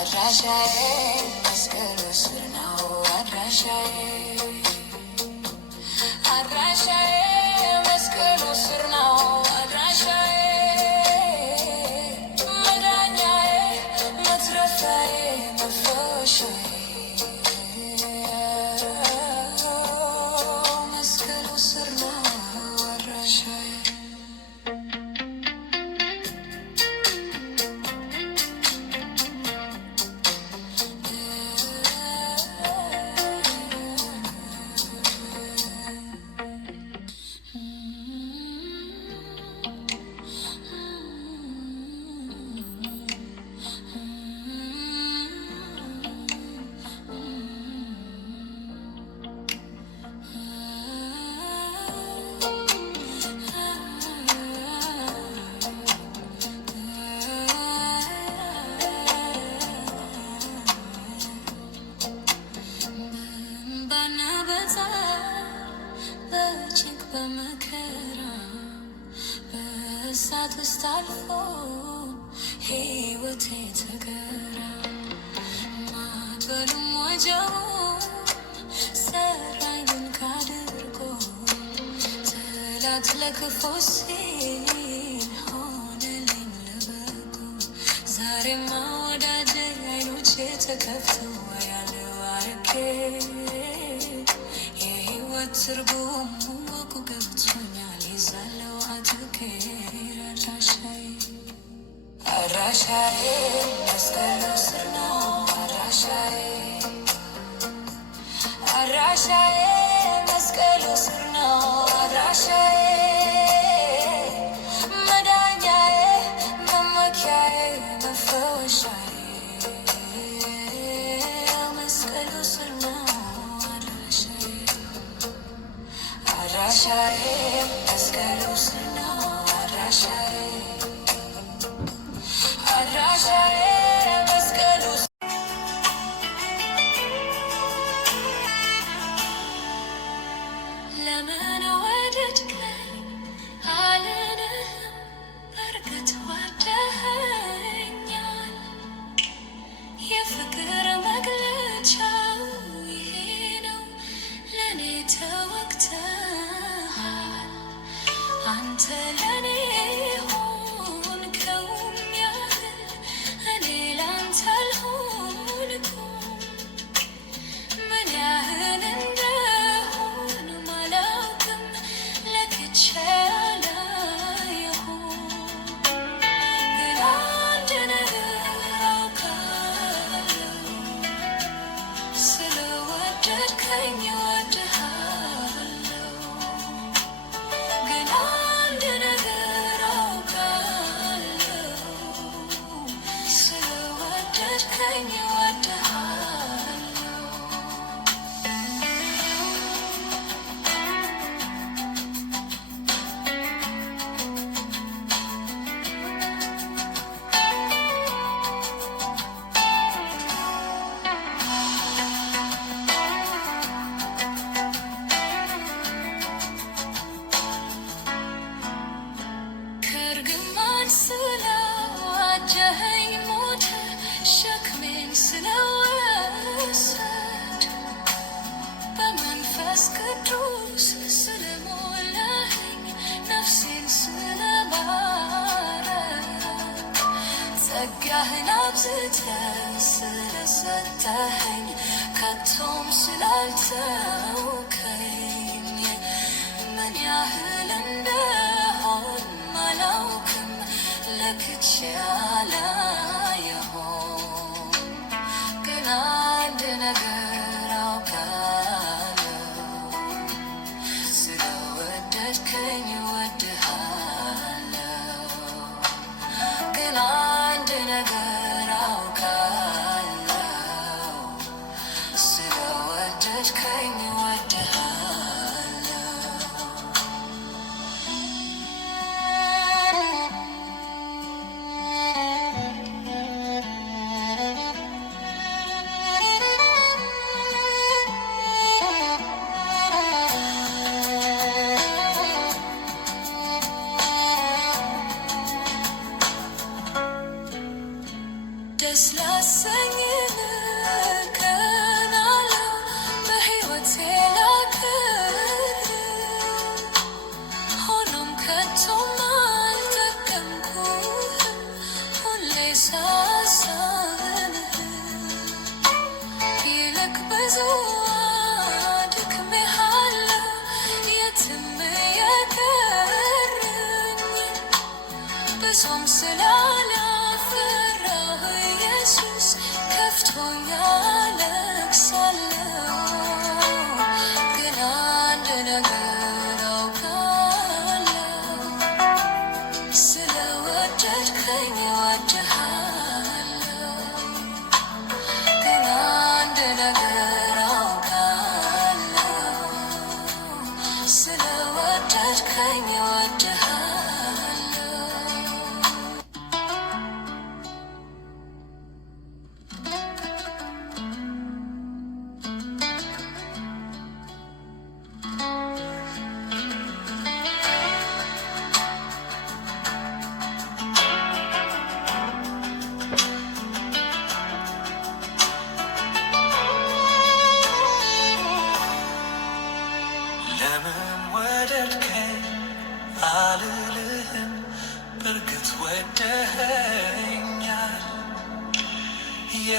Adrashaye, maskelo sirna, adrashaye.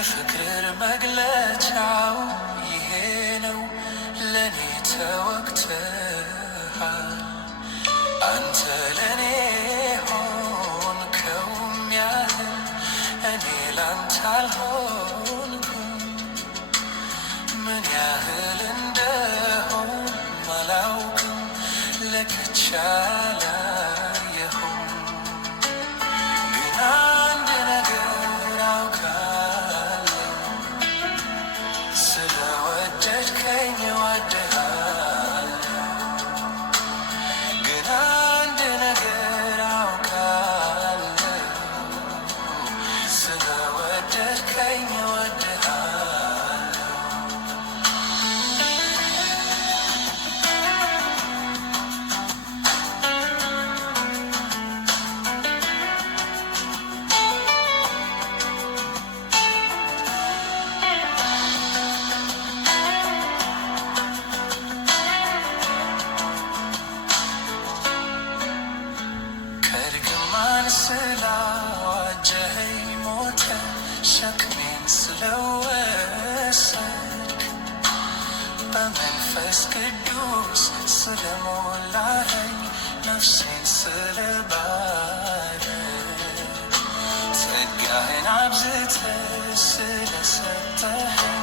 የፍቅር መግለጫው ይሄ ነው ለኔ ተወግተሃል አንተ ለኔ ሆንከውም ያህል እኔ ላንተ አልሆንኩም ምን ያህል እንደሆን አላውቅም ለክቼ አላየሁም ግን አንድ ነገር አውቃለሁ ስለወደድከኝ እወድሃለሁ ግን አንድ ነገር አውቃለሁ ስለወደድከኝ እወድሃለሁ ከርግማን ስላዋጀኸኝ ሞተ ሸክሜን ስለወሰድክ በመንፈስ ቅዱስ ስለሞላኸኝ ነፍሴን ስለባረክ ጸጋህን አብዝተህ ስለሰጠኸኝ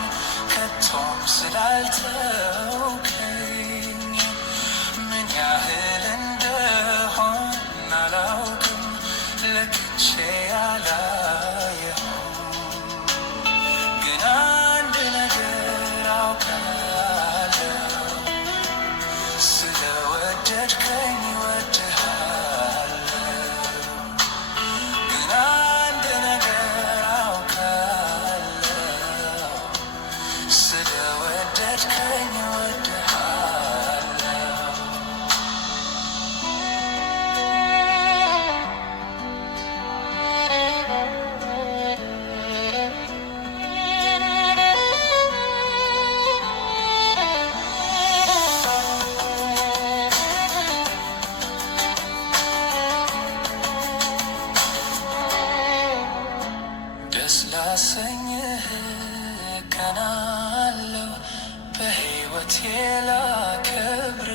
ከቶም ስላልተውከኝ ምን ያህል እንደሆን አላውቅም ለክቼ አላየሁም ግን አንድ ነገር አውቃለሁ ስለወደድከኝ እወድሃለሁ ግን አንድ ነገር አውቃለሁ ስለወደድከኝ እወድሃለሁ ደስ ላሰኝህ ቀና አለው በሕይወቴ ላከብር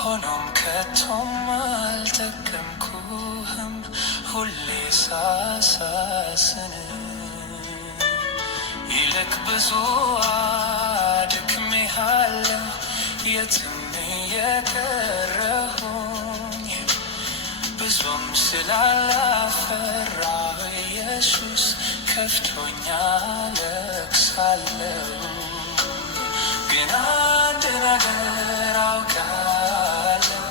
ሆኖም ከቶም አልጠቀምኩህም ሁሌ ሳሳስን ይልቅ ብዙ አድክሜሃለሁ የትም የቀረሁኝ ብዙም ስላላፈራሁ ኢየሱስ ከፍቶኛ ለቅሳለሁ ግን አንድ ነገር አውቃለሁ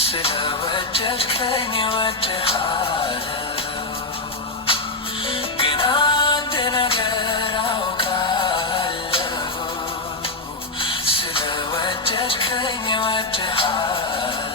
ስለወደድከኝ እወድሃለሁ ግን አንድ ነገር አውቃለሁ ስለወደድከኝ እወድሃለሁ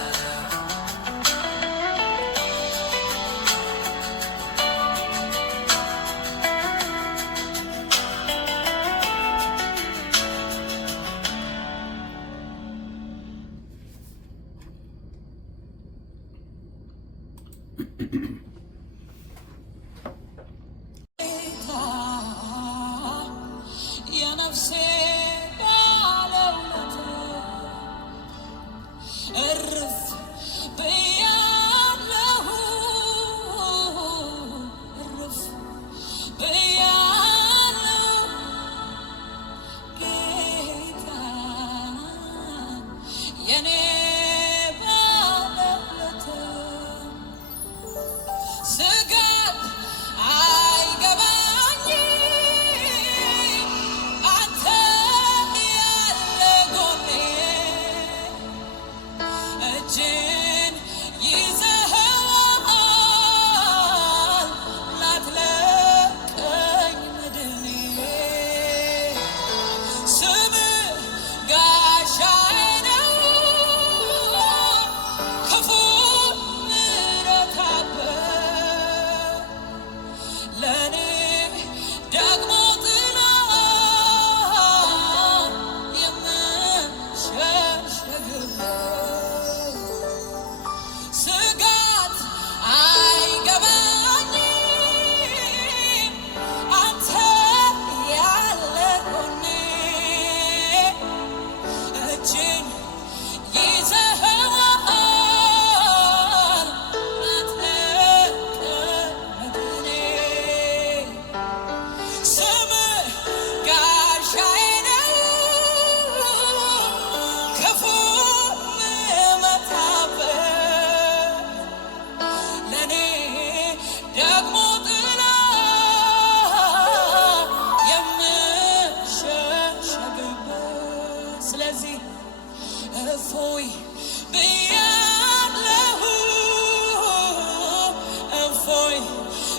ሆይ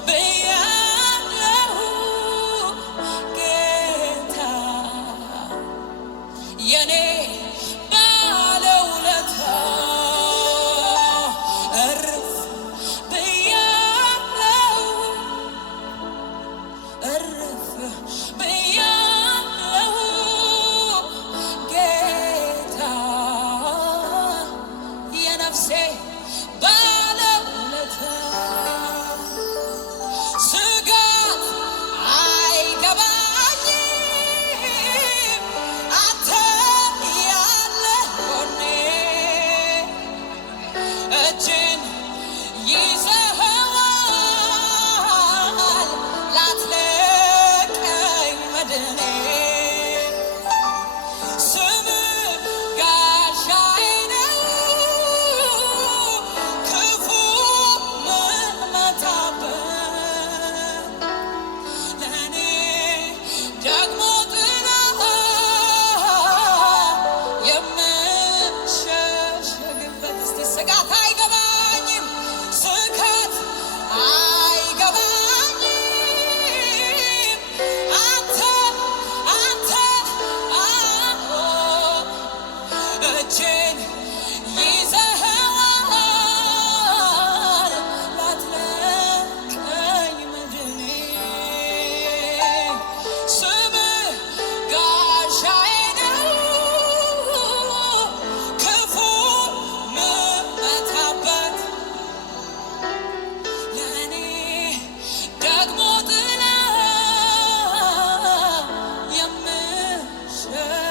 ብያለሁ ጌታ የኔ ባለውለታ እርፍ ብያለሁ እርፍ ብያለሁ ጌታ የነፍሴ ባለውለታ ስጋት አይገባኝም አንተ ያለህ ጎኔ እጅን ይዘኸዋል ላትለቀኝ መድኔ ስምህ ጋሻዬ ነው ክፉ ምመታበት ለእኔ ደግሞ ጥላ የምሸሸግበት እስቲ ስጋት አይገባኝም ስጋት አይገባኝም አንተ እጄን ይዘኸዋል ላትለቀኝ መድኔ ስምህ ጋሻዬ ነው ክፉ ምመታበት ለእኔ ደግሞ ጥላ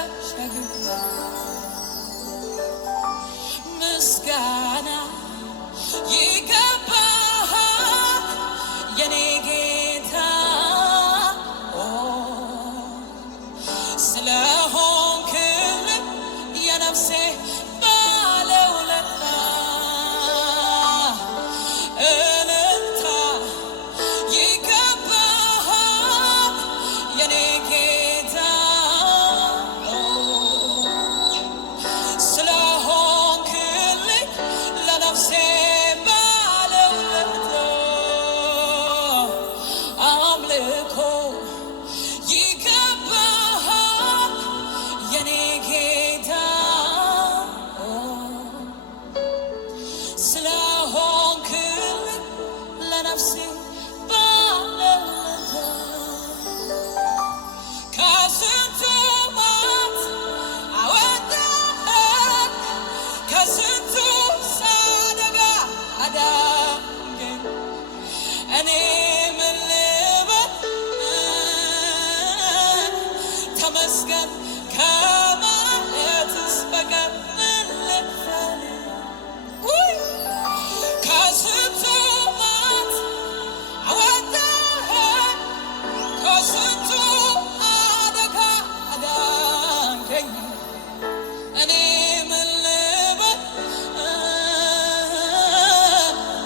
የምሸሸግበት ምስጋና ይገባሃል የኔ ጌታ ስለሆንክልኝ የነፍሴ ባለውለታ እልልታ ይገባሃል የኔ ጌታ ስለሆንክልኝ ለነፍሴ ባለውለታ አምልኮ ይገባሃል የኔ ጌታ ስለሆንክልኝ ለነፍሴ ባለውለታ ከስንቱ ማት አወጣኸኝ ከስንቱ አደጋ አዳንከኝ እኔ ምን ልበል ተመስገን ከማለትስ በቀር ምን ልበል ከስንቱ ማት አወጣኸኝ ከስንቱ አደጋ አዳንከኝ እኔ ምን ልበል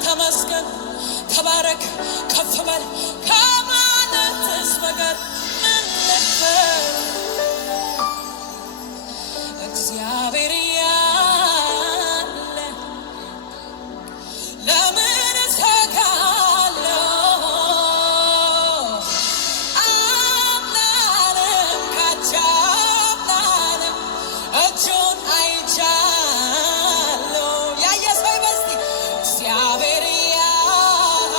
ተመስገን ተባረክ ከፍ በል ከማለትስ በቀር ምን ልበል እግዚአብሔር እያለ ለምን እሰጋለሁ አምላክም ካቻምናንም እጁን አይቻለሁ ያየ ሰው ይበል እስቲ እግዚአብሔር እያለ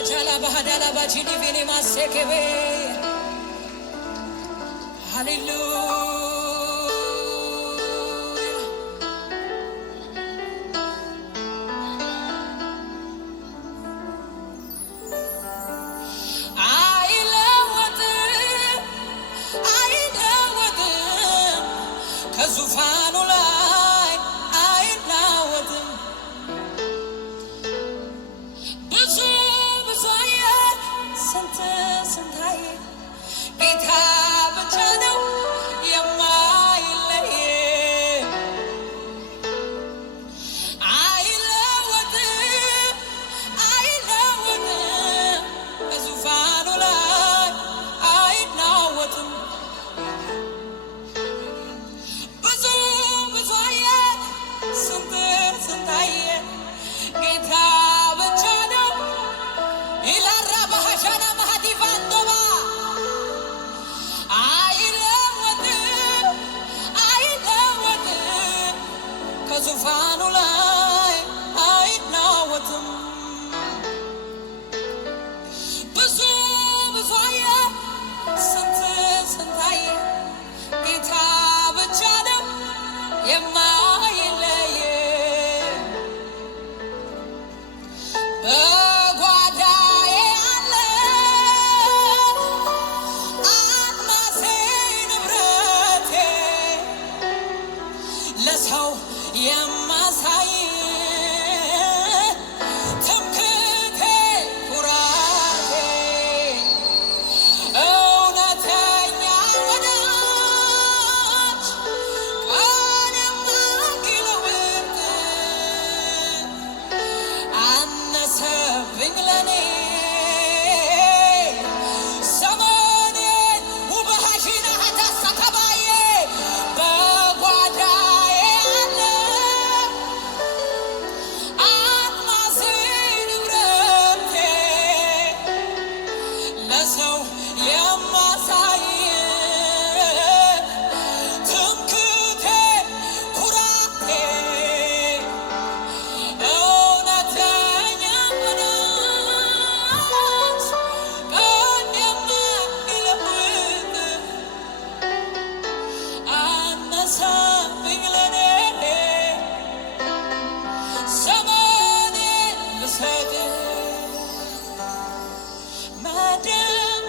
Jala bahadala bachini vini masekebe. Hallelujah. ከዙፋኑ ላይ አይናወጥም። ብዙ ብዙ አየር ስንት ስንት አየር ጌታ ብቻ ነው የማይለይ አይለወጥም አይለወጥም ከዙፋኑ ላይ አይናወጥም። ጌታ ብቻ ነው ይላራ ባህሻና ማህዲቫንዶባ አይለወጥም አይለወጥም ከዙፋኑ ላይ አይናወጥም። ብዙ ብዙ አየር ስንት ስንት አየር ጌታ ብቻ ነው የማይለይ በጓዳዬ አለ አልማሴ ንብረቴ ለሰው የማሳይ ትምክህቴ ኩራቴ እውነተኛ ወዳጅ ቀን የማይለውጥ አነሰብኝ ለኔ ዘመኔን ውበሃሽና ሀታሳተባዬ በጓዳዬ አለ አልማሴ ንብረቴ ለሰው የማሳይ ትምክህቴ ኩራቴ እውነተኛ ወዳጅ ቀን የማይለውጥ አነሰብኝ ለኔ ዘመኔን ልሰጥ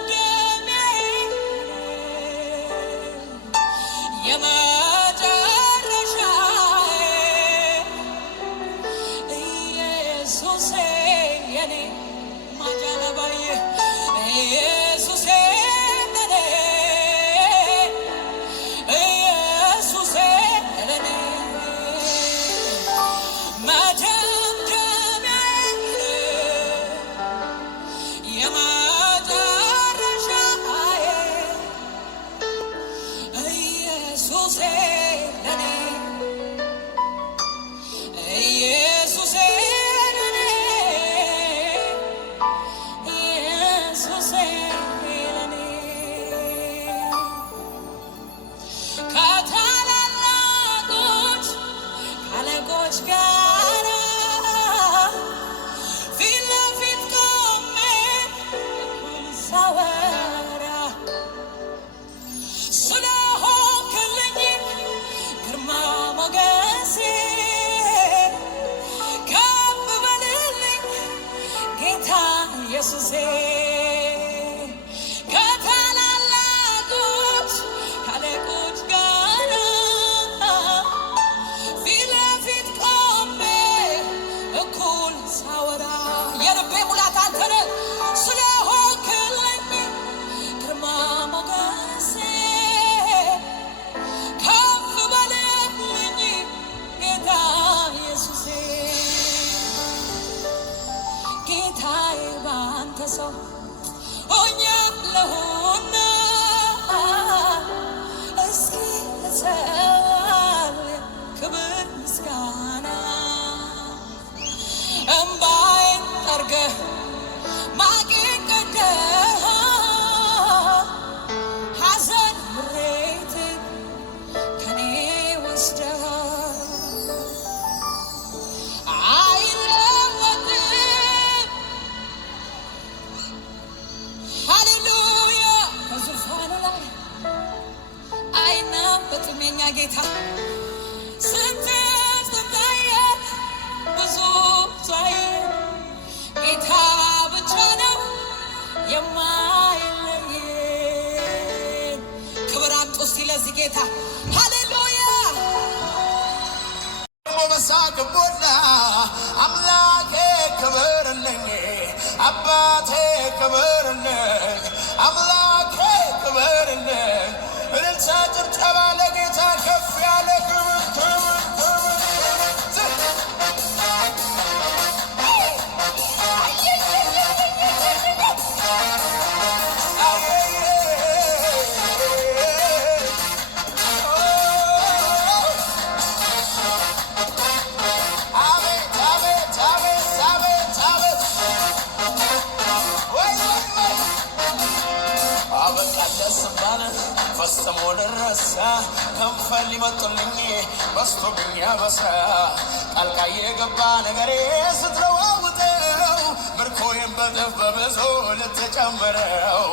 መደምደሚያዬ የመጨረሻዬ ኢየሱሴ የኔ ማጃለባዬ ኢየሱሴ ለኔ ኢየሱሴ ለኔ መደምደሚያዬ የመጨረሻዬ ኢየሱሴ ለኔ ኢየሱሴ ለኔ ኢየሱሴ ለኔ ከታላላቆች አለቆች ጋር ፊት ለፊት ቆሜ እኩል ሳወራ ስለሆንክልኝ ግርማ ሞገሴ ከፍ በልልኝ ጌታ ኢየሱሴ ከታላላቆች አለቆች ጋር ፊት ለፊት ቆሜ እኩል ሳወራ የልቤ ሙላት አንተ ነህ ስለሆንክልኝ ግርማ ሞገሴ ከፍ በልልኝ ጌታ ኢየሱሴ ጌታዬ ባንተ ሰው ጌታ ስንት ስንታየ ብዙ ታየ ጌታ ብቻ ነው የማይለየን። ክብር አምጡ እስቲ ለዚህ ጌታ ሃሌሉያ። በሳቅ ሞላ አምላኬ ክብርልኝ አባቴ ክብርልኝ አምላኬ ክብርልኝ እልልታ ጭብጨባ ለጌታ ከፍ ያለ ክብር ክብር ፈጽሞ ደረሰ ከንፈር ሊመጡልኝ በስቶብኝ ያበሳ ጣልቃ የገባ ነገሬ ስትለዋውጠው ምርኮዬን በጥፍ በብዙ ልትጨምረው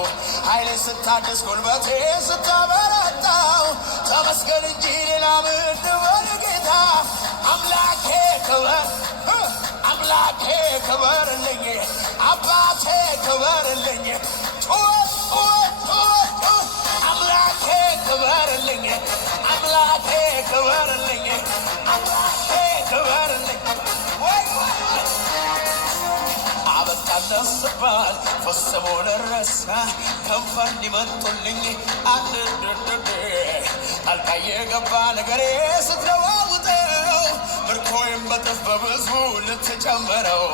ኃይሌ ስታድስ ጉልበቴ ስታበረታው ተመስገን እንጂ ሌላ ምን ልበል ጌታ አምላኬ ክበር አምላኬ ክበርልኝ አባቴ ክበርልኝ ክበርልኝ አምላኬ ክበርልኝ አምላኬ ክበርልኝ አበቃለት ስባል ፈጽሞ ደረሰ ከንፈር ሊመጡልኝ አንድድድ ጣልቃ የገባ ነገሬ ስትለዋውጠው ምርኮዬን በጥፍ በብዙ ልትጨምረው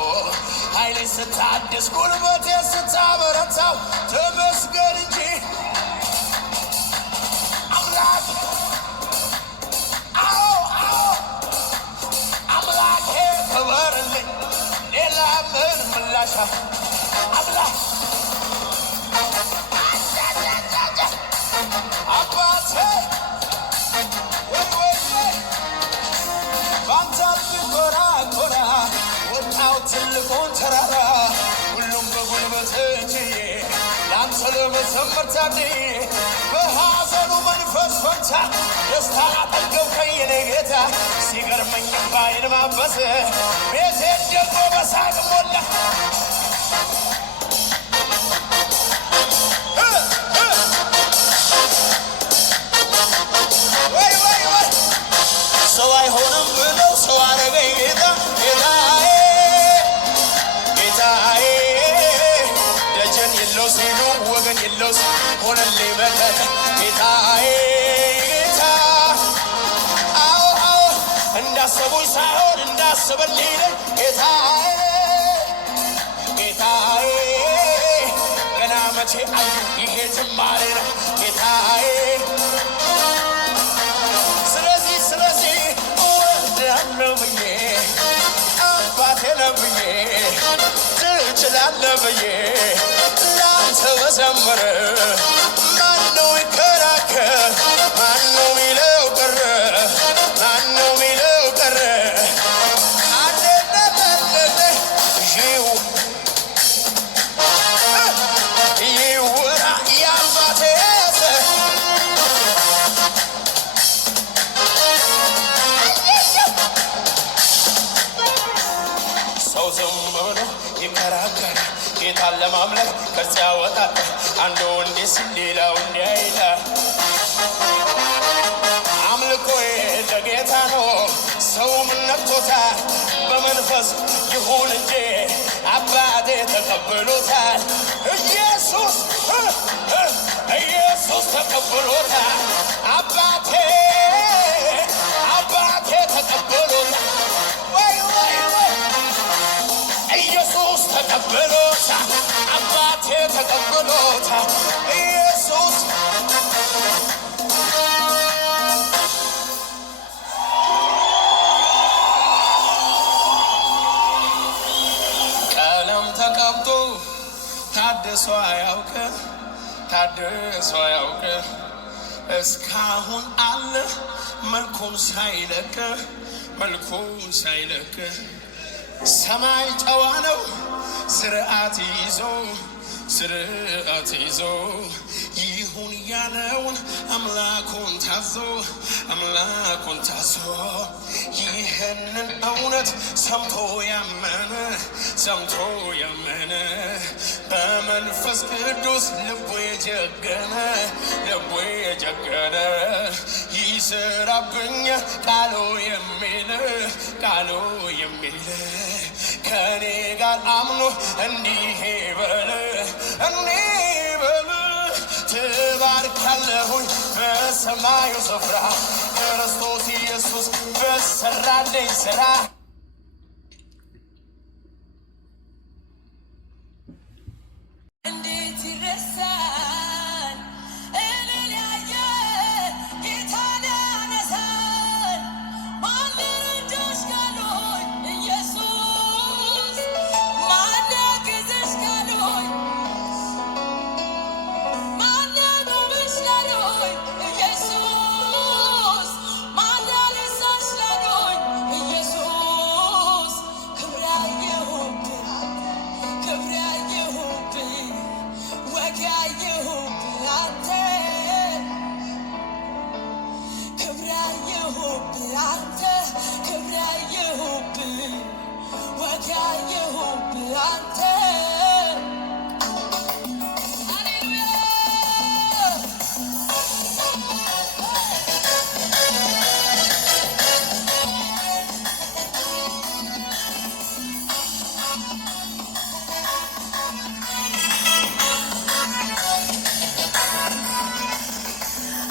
ኃይሌ ስታድስ ጉልበቴ ስታበረታው ተመስገን እንጂ አምላኬ ክበርልኝ ሌላ ምን ምላሻ አምላክ አባቴ ባንተ ኮራ ኮራ ወጣው ትልቁን ተራራ ሁሉም በጉልበት ችዬ ላንተ ለመዘመር ታድዬ በሐዘኑ መንፈስ ፈንታ ደስታ አጠገብከኝ የኔ ጌታ ሲገርመኝ ባይን ማበስ ቤቴን ደግሞ በሳቅ ሞላ ሰው አይሆንም ብለው ሰው አረገኝ ጌታ ጌታዬ ጌታዬ ደጀን የለው ሲሉ ወገን የለው ሆነልኝ መከታ ጌታዬ ጌታ አዎ አዎ እንዳሰቡኝ ሳይሆን እንዳስበልኝ ጌታዬ ጌታዬ ገና መቼ አዩ ይሄ ጅማሬ ነው ጌታዬ ስለዚህ እወድሃለሁ ብዬ አባቴ ነህ ብዬ ትችላለህ ብዬ ላንተ በዘምር ማነው ይከራከር ማነው ሚለው ቀረ ማነው ሚለው ቀረ አለለለለ ይወራ የአባቴ ሰው ዝም ብሎ ይከራከር ጌታን ለማምለክ ከዚያ ያወጣል አንዱ እንዲህ ሲል ሌላው እንዲያ ይላል አምልኮዬ ለጌታ ነው ሰው ምን ነክቶታል በመንፈስ ይሁን እንጂ አባቴ ተቀብሎታል ኢየሱስ ተቀብሎታል አባቴ ተቀብሎታል ኢየሱስ ተቀብሎታል አባቴ ተቀብሎታል ኢየሱስ ቀለም ተቀብቶ ታድሶ አያውቅ እስካሁን አለ መልኩን ሳይለቅ ሰማይ ጨዋ ነው ስርዓት ይዞ ስርዓት ይዞ ይሁን ያለውን አምላኩን ታዞ ይህንን እውነት ሰምቶ ያመነ በመንፈስ ቅዱስ ልቡ የጀገነ ይሰራብኝ ቃሉ የሚል ከኔ ጋር አምኖ እንዲህ በል ትባርካለሁኝ በሰማዩ ስፍራ ክርስቶስ ኢየሱስ በሰራልኝ ስራ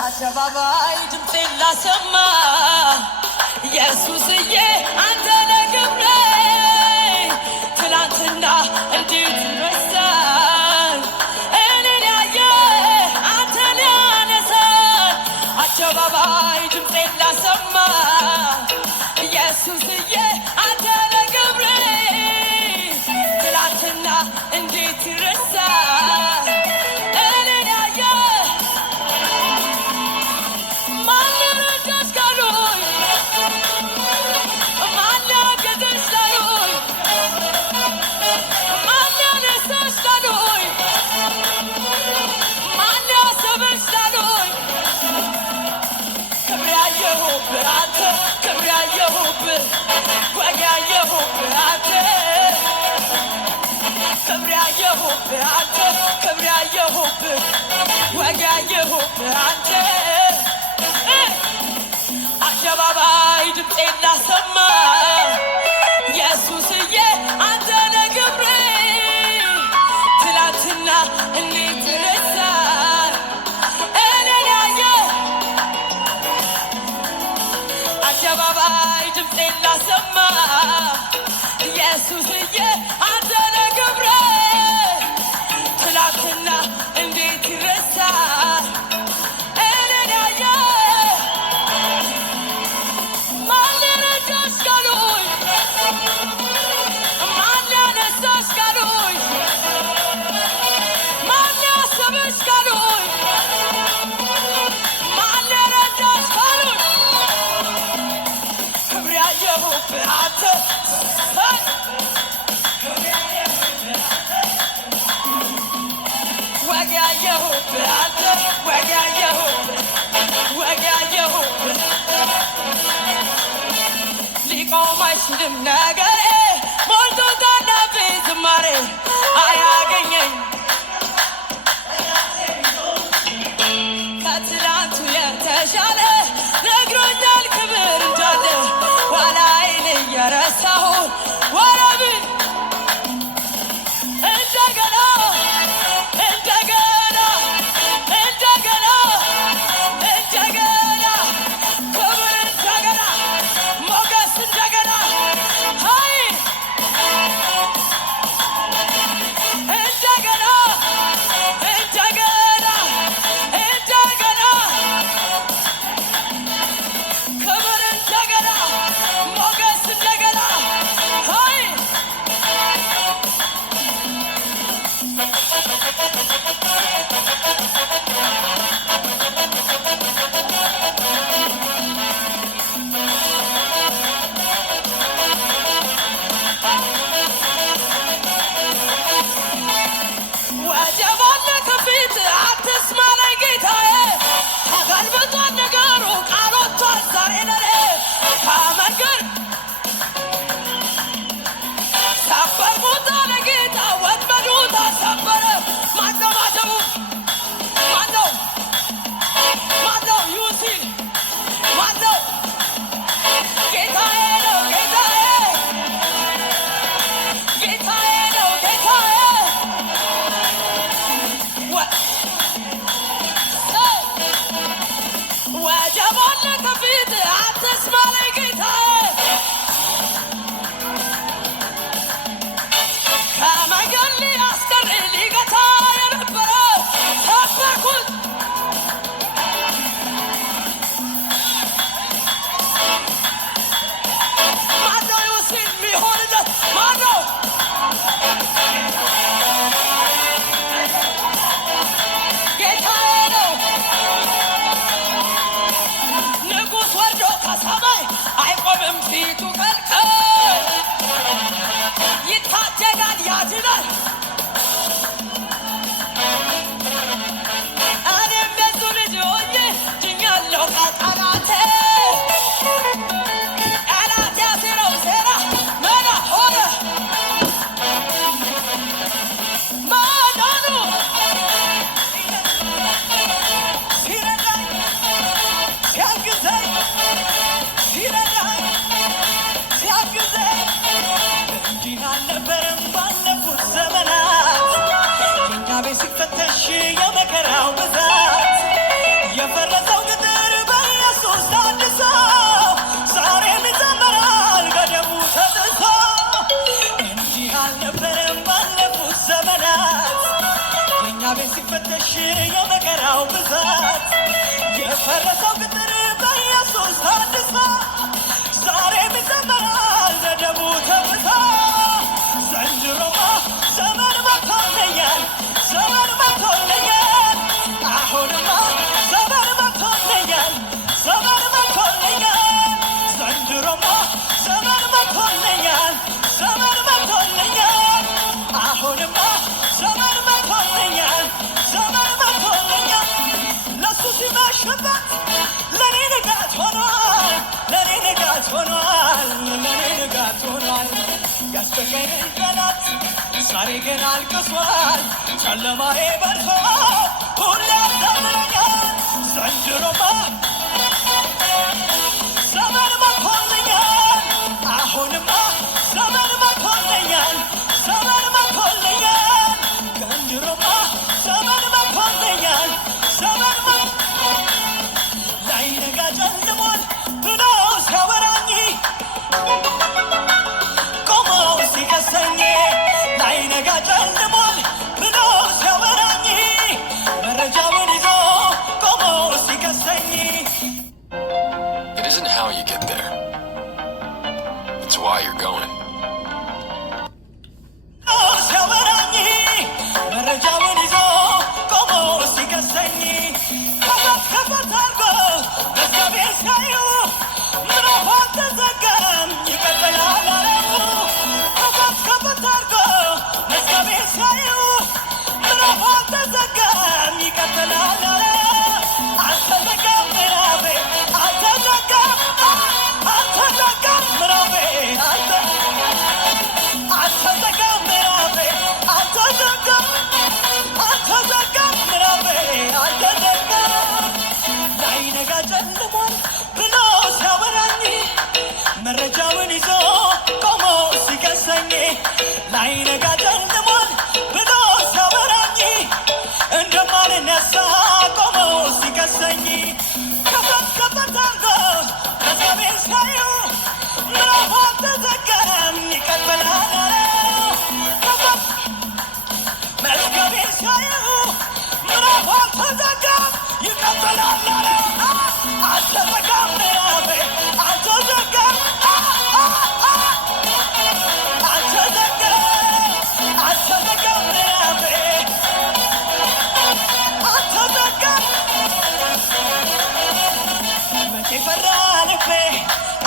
አደባባይ ድምፄን ላሰማ ኢየሱስዬ አንተ ነህ ክብሬ ትናንትና እንዴት ይረሳል እኔን ያየ አንተን ያነሳል አደባባይ ድምፄን ላሰማ ኢየሱስዬ አንተ ነህ ክብሬ ትናንትና እንዴት ይረሳል አደባባይ ድምፄን ላሰማ ኢየሱስዬ አንተ ነህ ክብሬ ትላንትና እንዴት ይረሳል እኔን ያየ አደባባይ ድምፄን ላሰማ ኢየሱስዬ አንተ ነህ ክብሬ ትላንትና እንዴት ይረሳል እኔን ያየ ማን ረዳሽ ካሉኝ ማን ያነሳሽ ካሉኝ ማን ያሰበሽ ካሉኝ ማን ረዳሽ ካሉኝ ክብር ያየሁብህ አንተ ሊቆም አይችልም ነገሬ ሞልቶ ታናብኝ ዝማሬ አያገኘኝ ከትላንቱ የተሻለ ነግሮኛል ክብር እንዳለ ኋላዬን እየረሳሁ ወረብን እንደገና ቤት ሲፈተሽ የመከራው ብዛት የፈረሰው ቅጥር በኢየሱስ ታድሳ ዛሬም ይዘመራል በደሙ ተብሳ ዘንድሮማ ዘመን መጥቶልኛል ዘመን መጥቶልኛል አሁንማ ዘመን መጥቶልኛል ዘመን መጥቶልኛል ዘንድሮማ ዘመን መጥቶልኛል ዘመን መጥቶልኛል አሁንማ ዘመን መጥቶልኛል ዘመን መጥቶልኛል ለሱ ሲመሽበት ለኔ ንጋት ሆኗል ለኔ ንጋት ሆኗል ለኔ ንጋት ሆኗል ያስጨነቀኝ ጠላት ዛሬ ግን አልቅሷል ጨለማዬ በርቶ ሁሌ ያስተምረኛል ዘንድሮማ ዘመን መጥቶልኛል አሁንማ ዘመን መጥቶልኛል ዘመን መጥቶልኛል ዘንድሮማ ዘመን መጥቶልኛል ዘመን ላይነጋ ጨልሟል ብሎ ሲያወራኝ ቆሞ ሲከሰኝ ላይነጋ ጨልሟል ብሎ ሲያወራኝ መረጃውን ይዞ ቆሞ ሲከሰኝ It isn't how you get there. It's why you're going. ሲያወራኝ መረጃውን ይዞ ቆሞ ሲከሰኝ ከፈት ከፈት አርጎ መዝገቤን ሲያዩ ምዕራፉ አልተዘጋም ይቀጥላል አለው ከፈት ከፈት አርጎ መዝገቤን ሲያዩ ምዕራፉ አልተዘጋም ይቀጥላል አለ አልተዘጋም ምዕራፌ አልተዘጋም አልተዘጋም ምዕራፌ አልተዘጋም ምዕራፌ አልተዘጋም አልተዘጋም ምዕራፌ አልተዘጋም ላይነጋ ጨልሟል ብሎ ሲያወራኝ መረጃውን ይዞ ቆሞ ሲከሰኝ ላይነጋ ጨልሟል ብሎ ሲያወራኝ እንደማልነሳ ቆሞ ሲከሰኝ ከፈት ከፈት አርጎ መዝገቤን ሲያዩ ምዕራፉ አልተዘጋም ይቀጥላል አለው ከፈት መዝገቤን ሲያዩ ምዕራፉ አልተዘጋም ይቀጥላል አለው አልተዘጋም ምዕራፌ አልተዘጋም አልተዘጋም አልተዘጋም ምዕራፌ አልተዘጋም መቼ ፈራ ልቤ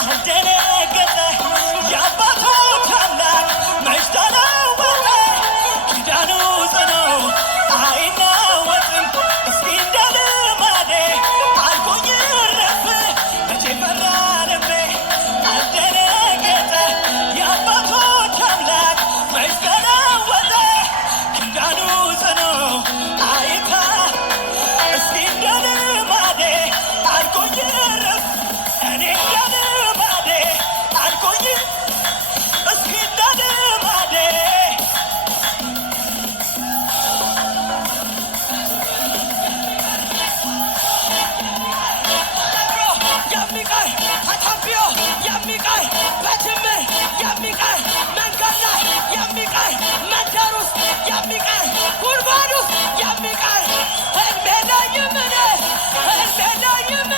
አልደነገጠ የአባቶች አምላክ መች ተለወጠ ኪዳኑ ጽኑ አይናወጥም እስኪ እንደ ልማዴ አልኩኝ እረፍ መቼ ፈራ ልቤ አልደነገጠ የአባቶች አምላክ መች ተለወጠ ኪዳኑ ጽኑ አይታ እስኪ እንደ ልማዴ አልኩኝ እረፍ እኔ እንደ ልማዴ አልኩኝ እስኪ እንደ ልማዴ የሚቀር ተተንብዮ የሚቀር በጅምር የሚቀር መንገድ ላይ የሚቀር መንደር ውስጥ የሚቀር ጉድጓድ ውስጥ የሚቀር ህልሜ የለኝም ህልሜ የለኝም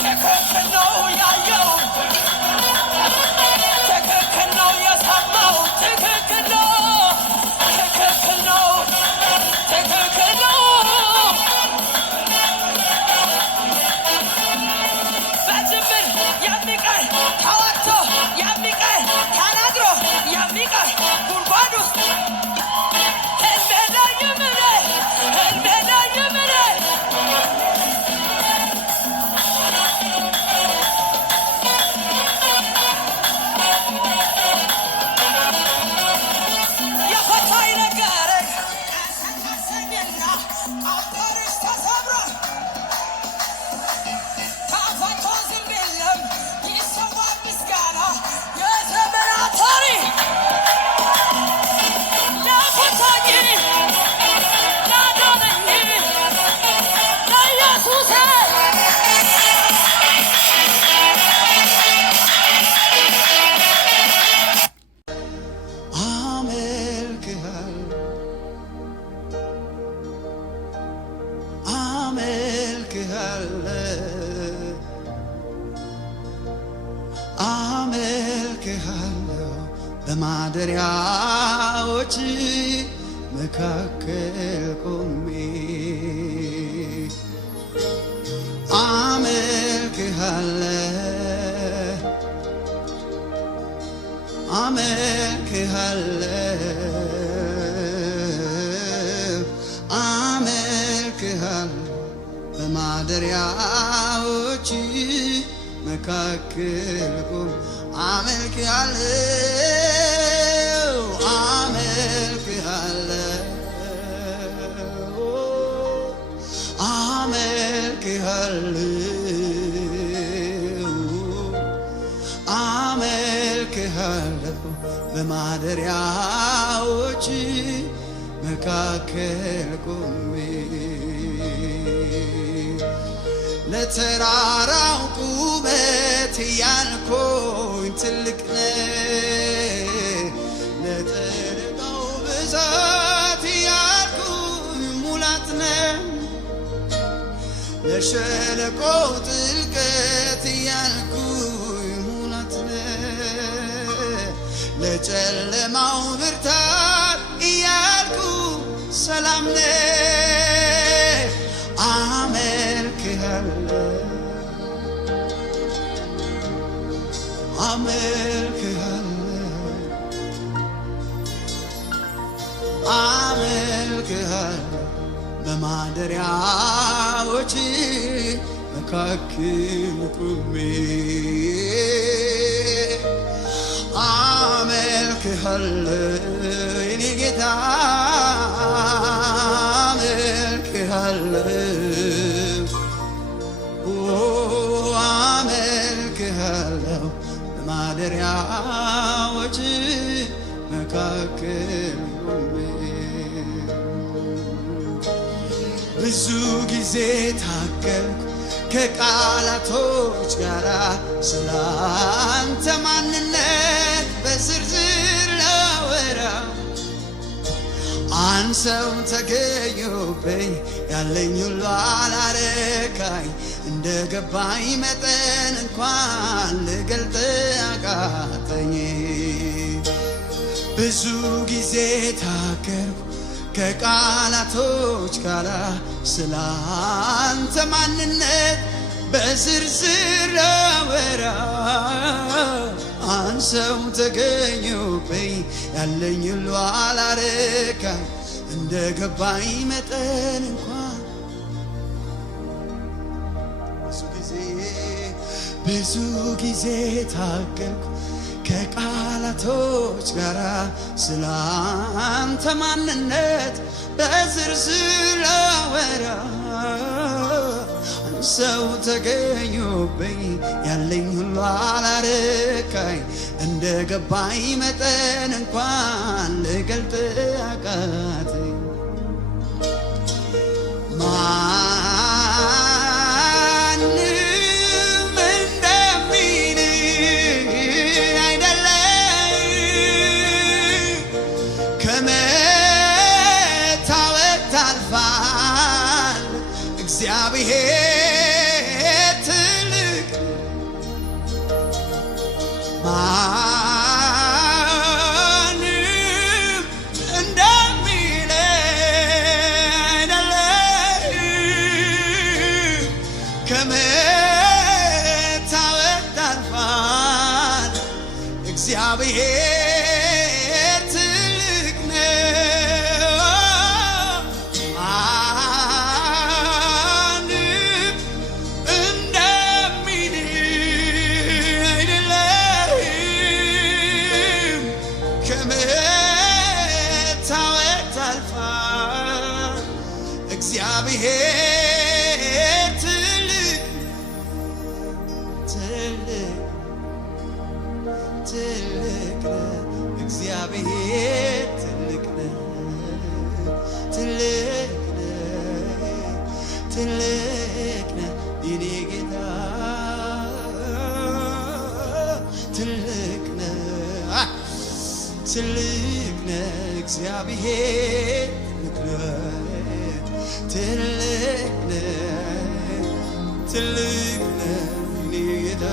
ትክክል ነው ያየው ትክክል ነው የሰማው ትክክል ነው ትክክል ነው ትክክል ነው በጅምር የሚቀር ተወጥቶ የሚቀር ተናግሮ የሚቀር ጉድጓድ ውስጥ በማደሪያዎች መካከል ቆሜ አመልክሃለሁ በማደሪያዎች መካከል ቆሜ አመልክሃለሁ በማደሪያዎች መካከል ቆሜ ለተራራው ቁመት ያልኩኝ ትልቅ ነህ ለጠረቃው ብዛት ያልኩኝ ሙላት ነህ ለሸለቆው ጥልቀት ያልኩኝ ሙላት ነህ ለጨለማው ብርታት ያልኩ ሰላም ነህ አመልክሃለሁ በማደሪያዎች መካከል ቆሜ አመልክሃለሁ የኔ ጌታ አመልክሃለሁ በማደሪያዎች መካከል ቆሜ ብዙ ጊዜ ታገልኩ ከቃላቶች ጋር ስላንተ ማንነት በዝርዝር ላወራ አንሰው ተገኙብኝ ያለኝ ሁሉ አላረካኝ እንደገባኝ መጠን እንኳን ልገልጥ አቃተኝ ብዙ ጊዜ ታገልኩ ከቃላቶች ጋር ስላንተ ማንነት በዝርዝር ላወራ አንሰው ተገኙብኝ ያለኝ ሁሉ አላረካኝ እንደገባኝ መጠን እንኳን ብዙ ጊዜ ታገልኩ ከቃላቶች ጋር ስላንተ ማንነት በዝርዝር ላወራ አንሰው ተገኙብኝ ያለኝ ሁሉ አላረካኝ እንደገባኝ መጠን እንኳን ልገልጥ አቃተኝ እግዚአብሔር ትልቅ ማንም እንደሚለኝ አይደለም ከመታወቅ ታልፋል እግዚአብሔር ትልቅ ነው እግዚአብሔር ትልቅ እግዚአብሔር ትልቅ የኔ ጌታ ትልቅ እግዚአብሔር ትልቅ የኔ ጌታ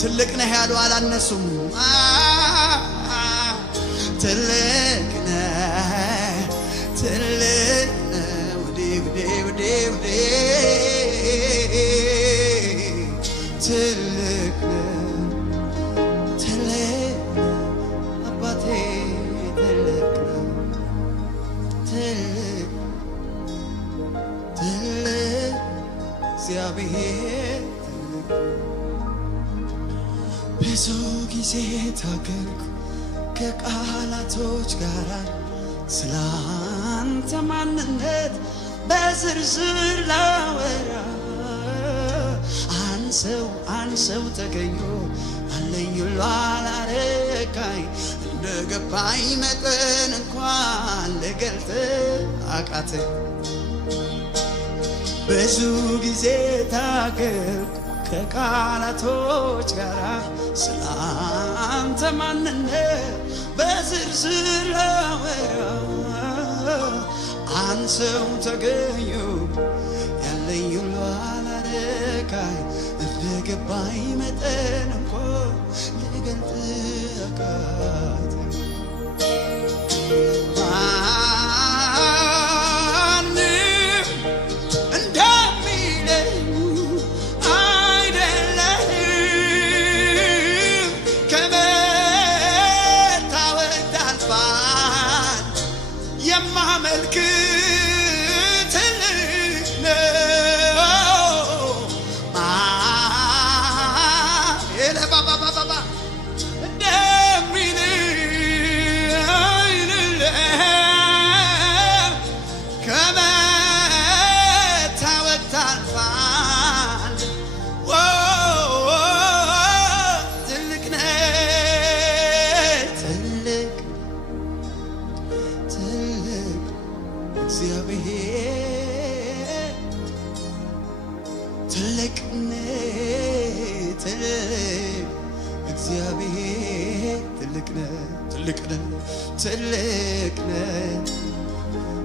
ትልቅ ነህ ያሉ አላነሱም ትልቅ ነህ ውዴ ውዴ ውዴ ውዴ ትልቅ ነህ አባቴ ትልቅ እግዚአብሔር ብዙ ጊዜ ታገልኩ ከቃላቶች ጋር ስላንተ ማንነት በዝርዝር ላወራ አንሰው ተገኙ አለኝ ሁሉ አላረካኝ እንደገባኝ መጠን እንኳን ልገልጥ አቃተኝ ብዙ ጊዜ ታገልኩ ከቃላቶች ጋር ስላንተ ማንነት በዝርዝር ላወራ አንሰው ተገኙ ያለኝ ሁሉ አላረካኝ እንደገባኝ መጠን እንኳን ልገልጥ አቃተኝ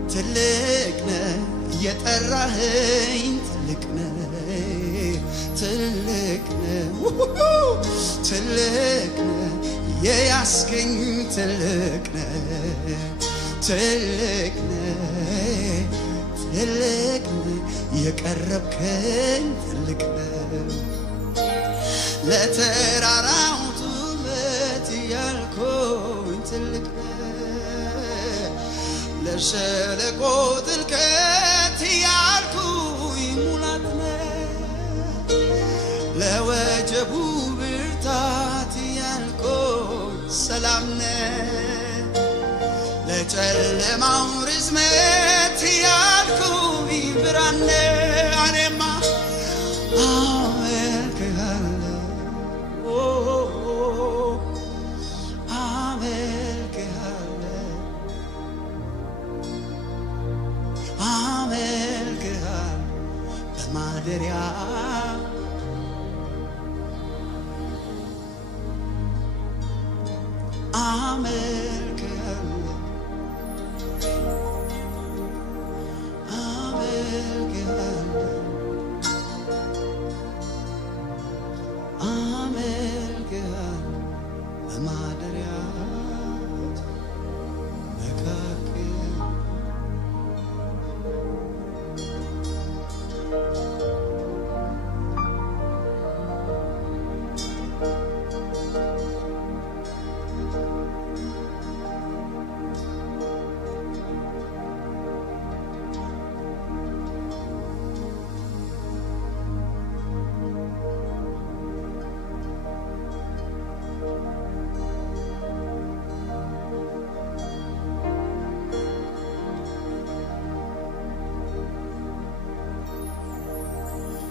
ትልቅ ነህ የጠራኸኝ ትልቅ ነህ የያስገኝ ትልቅ ነህ የቀረብከኝ ትልቅ ነህ ለተራራው ቱመት ያልኩኝ ትልቅ ለሸለቆ ጥልቀት ያልኩኝ ሙላት ነህ ለወጀቡ ብርታት ያልኩኝ ሰላም ነህ ለጨለማው ርዝመት ያልኩኝ ብርሃን ነህ እኔማ ማደሪያ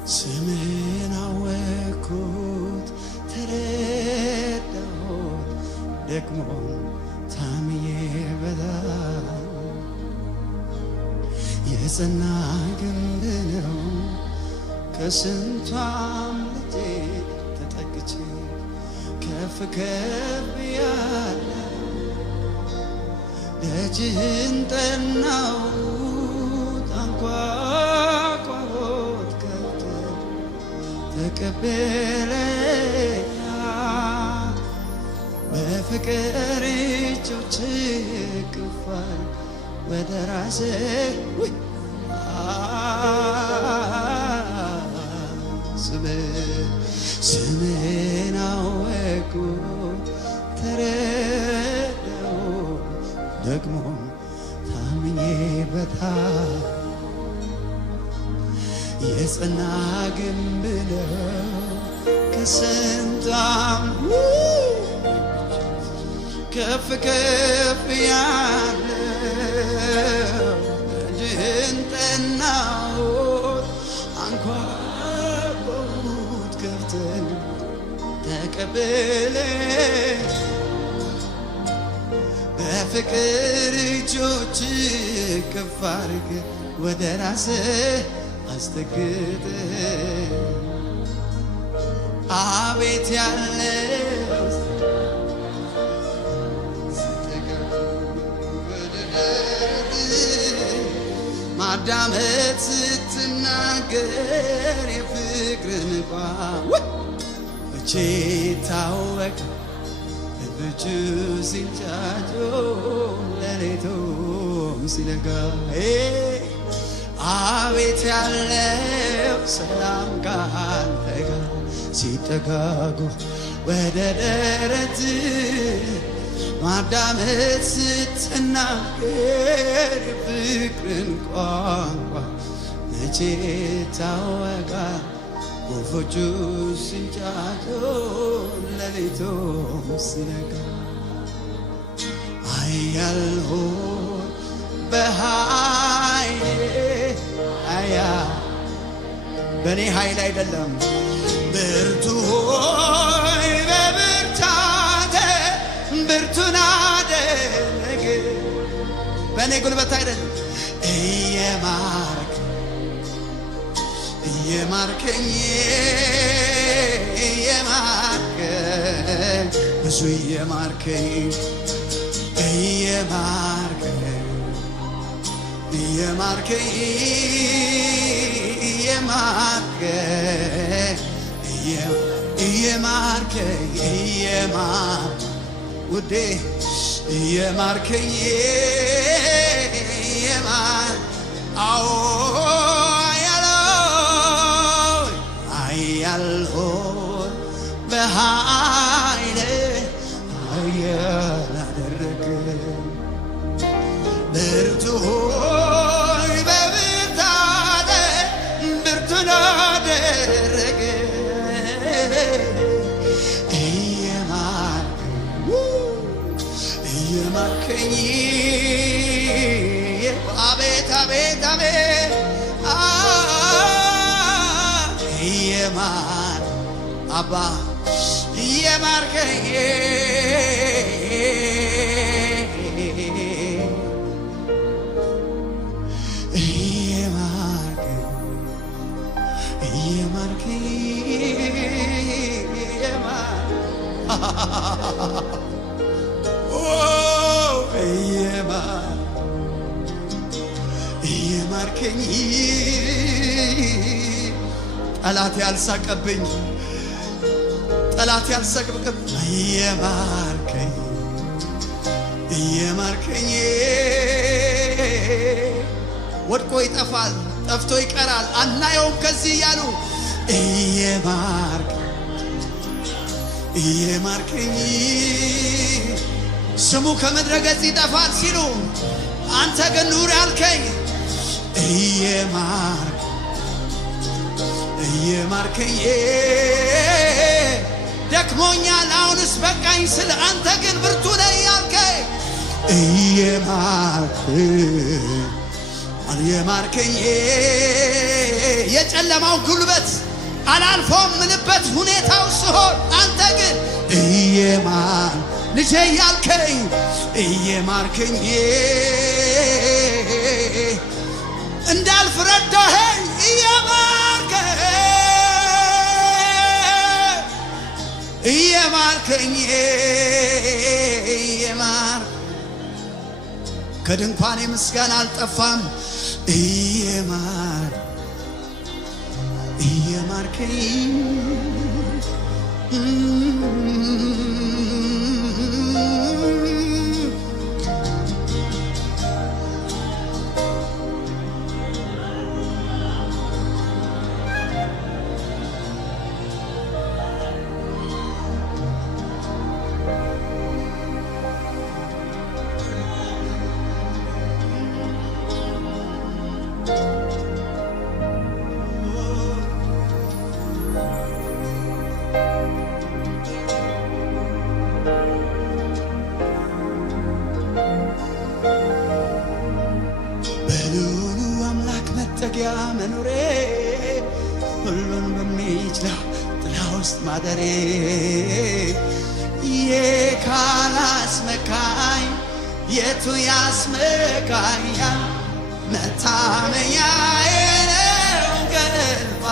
ስምህን አወቅኩት ተረዳሁት ደግሞ ታምኜበታል የጸና ግንብ ነው ከስንቱ አምልጬ ተጠግቼ ከፍ ከፍ ያለ ደጅህን ጠናሁት አንኳኳሁት ከፍተህ ተቀበለኝ በፍቅር እጆችህ እቅፍ ወደ ራስህ ስምህን አወቅኩት ተረዳሁት ደግሞ ታምኜበታል የጸና ግንብ ነው ከስንቱ ከፍ ከፍ ያለው ደጅህን ጠናሁት አንኳኳሁት ከፍተህ ተቀበለኝ በፍቅር እጆችህ እቅፍ አድርገህ ወደ ራስህ አስጠግተህ አቤት ያለው ማዳመጥ ስትናገር የፍቅርን ቋንቋ መቼ ታወቀ ልጆቹ ሲንጫጩ ሌሊቱም ሲነጋ አቤት ያለው ሰላም ካንተ ጋር ሲጠጋጉ ወደ ደረት ማዳመጥ ስትናገር የፍቅርን ቋንቋ መቼ ታወቃል ወፎቹ ሲንጫጩ ሌሊቱም ሲነጋ ኃያል ሆይ በኃይሌ በእኔ ኃይል አይደለም ብርቱ ሆይ በብርታቴ ብርቱን አደረግ በእኔ ጉልበት አይደለም እየማርከኝ ብዙ እየማርከኝ ውዴ እየማርከኝ አዎ ኃያል በኃይል ኃያል አደረገኝ ብርቱ ሆይ በብርታቴ ብርቱን አደረገኝ እየማርከኝ አቤት አቤት አቤት አባ እየማርከኝ እየማርከኝ ጠላት ያልሳቀብኝ ጠላት ያልሳቀብኝ እየማርከኝ ወድቆ ይጠፋል ጠፍቶ ይቀራል አናየውም ከዚህ እያሉ እየማርከኝ ስሙ ከምድረ ገጽ ይጠፋል ሲሉ አንተ ግን ኑር ያልከኝ እየማርከኝ ደክሞኛል አሁንስ በቃኝ ስለ አንተ ግን ብርቱ ነህ ያልከኝ እየማርከኝ የጨለማው ጉልበት አላልፎም ምልበት ሁኔታው ሲሆን አንተ ግን እየማር ልጄ ያልከኝ እየማርከኝ እንዳልፍ ረዳኸኝ እየማርከኝ ከድንኳኔ ምስጋና አልጠፋም እየማርከኝ መጠጊያ መኖሬ ሁሉን በሚችለው ጥላ ውስጥ ማደሬ ካላስመካኝ የቱ ያስመካኛል? መታመኛዬ ነው ገባ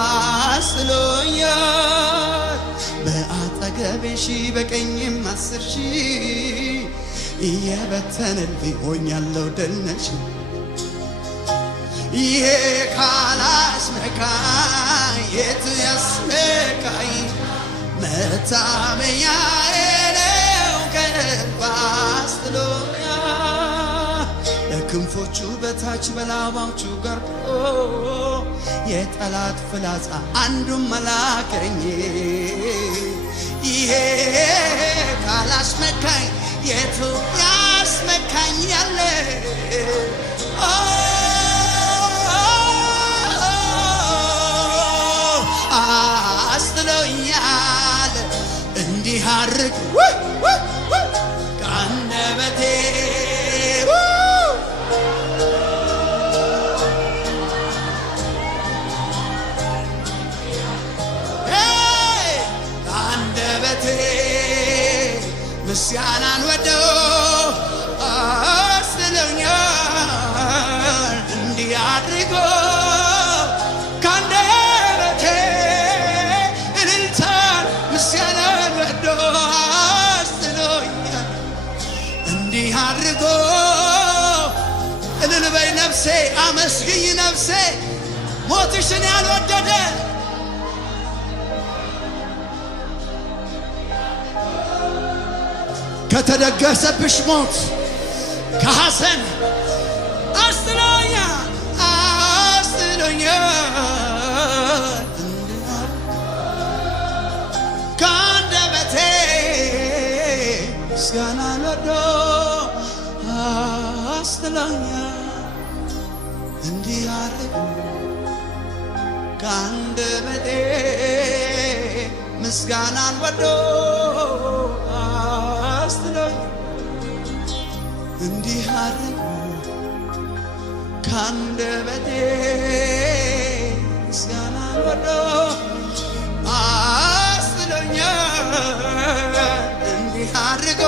ስሎኛል። በአጠገቤ ሺህ በቀኝም 10 ሺህ እየበተነልኝ ሆኛለሁ ድል ነሽ። ካላስመካኝ የቱ ያስመካኝ? መታመኛዬ ነው ገባ ስሎኛል። በክንፎቹ በታች በላባዎቹ ገርፎ የጠላት ፍላጻ አንዱን መላከኝ። ካላስመካኝ የቱ ያስመካኝ? ያለ አስጥሎኛል እንዲህ አርግ ከአንደበቴ ከአንደበቴ ምስጋናን ወደው አስጥሎኛል እንዲህ አድርጎ አድርጎ እልል በይ ነፍሴ፣ አመስግኝ ነፍሴ ሞትሽን ያልወደደ ከተደገሰብሽ ሞት ከሐዘን አስጥሎኛል ከአንደበቴ ምስጋናን ወዶ አስጥሎኛል እንዲህ አድርጎ ከአንደበቴ ምስጋናን ወዶ አስጥሎኛል እንዲህ አድርጎ ከአንደበቴ ምስጋናን ወዶ አስጥሎኛል እንዲህ አድርጎ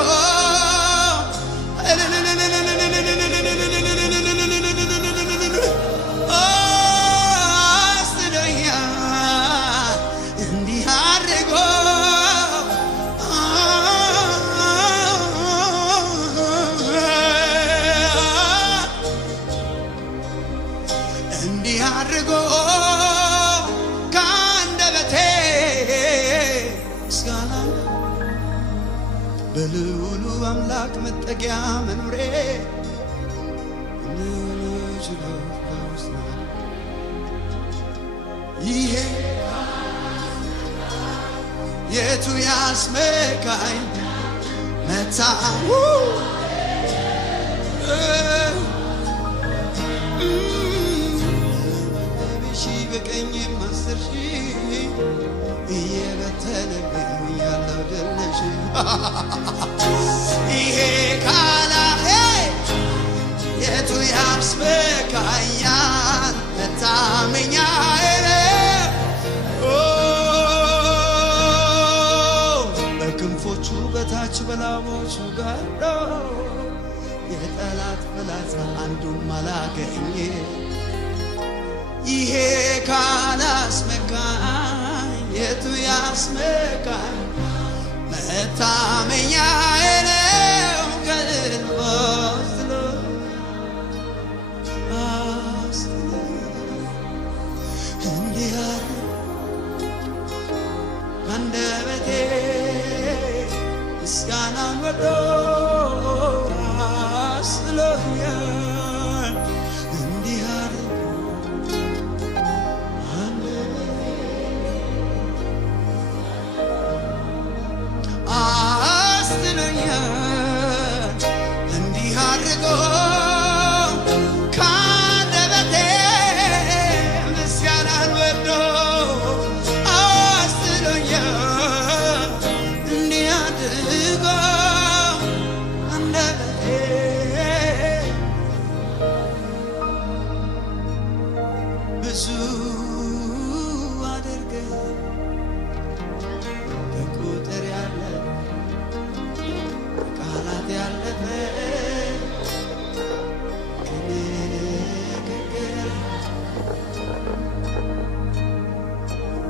እንዲህ አድርጎ ከአንደበቴ ምስጋና በልዑሉ አምላክ መጠጊያ መኖሬ ይሄ የቱ ያስመካኝ? መታው በቀኝ 10 ሺህ እየበተነልኝ ያለው ድል ነሽ። ይሄ ካላሄ የቱ ያስመካኛል? መታመኛዬ ከአንዳች በላሞቹ ጋር የጠላት ፍላጻ አንዱም አላገኘ ይሄ ካላስመካኝ የቱ ያስመካኝ መታመኛዬ ነው ከልብ አስጥሎ እንዲህ ያለ አንደበቴ ምስጋናን ወዶ አስጥሎኛል እንዲህ ያለ አስጥሎኛል እንዲህ አድርጎ ከአንደበቴ ምስጋናን ወዶ አስጥሎኛል እንዲህ አድርጎ አንደበቴ ብዙ አድርገህ በቁጥር ያለ ቃላት ያለፈ ከንግግር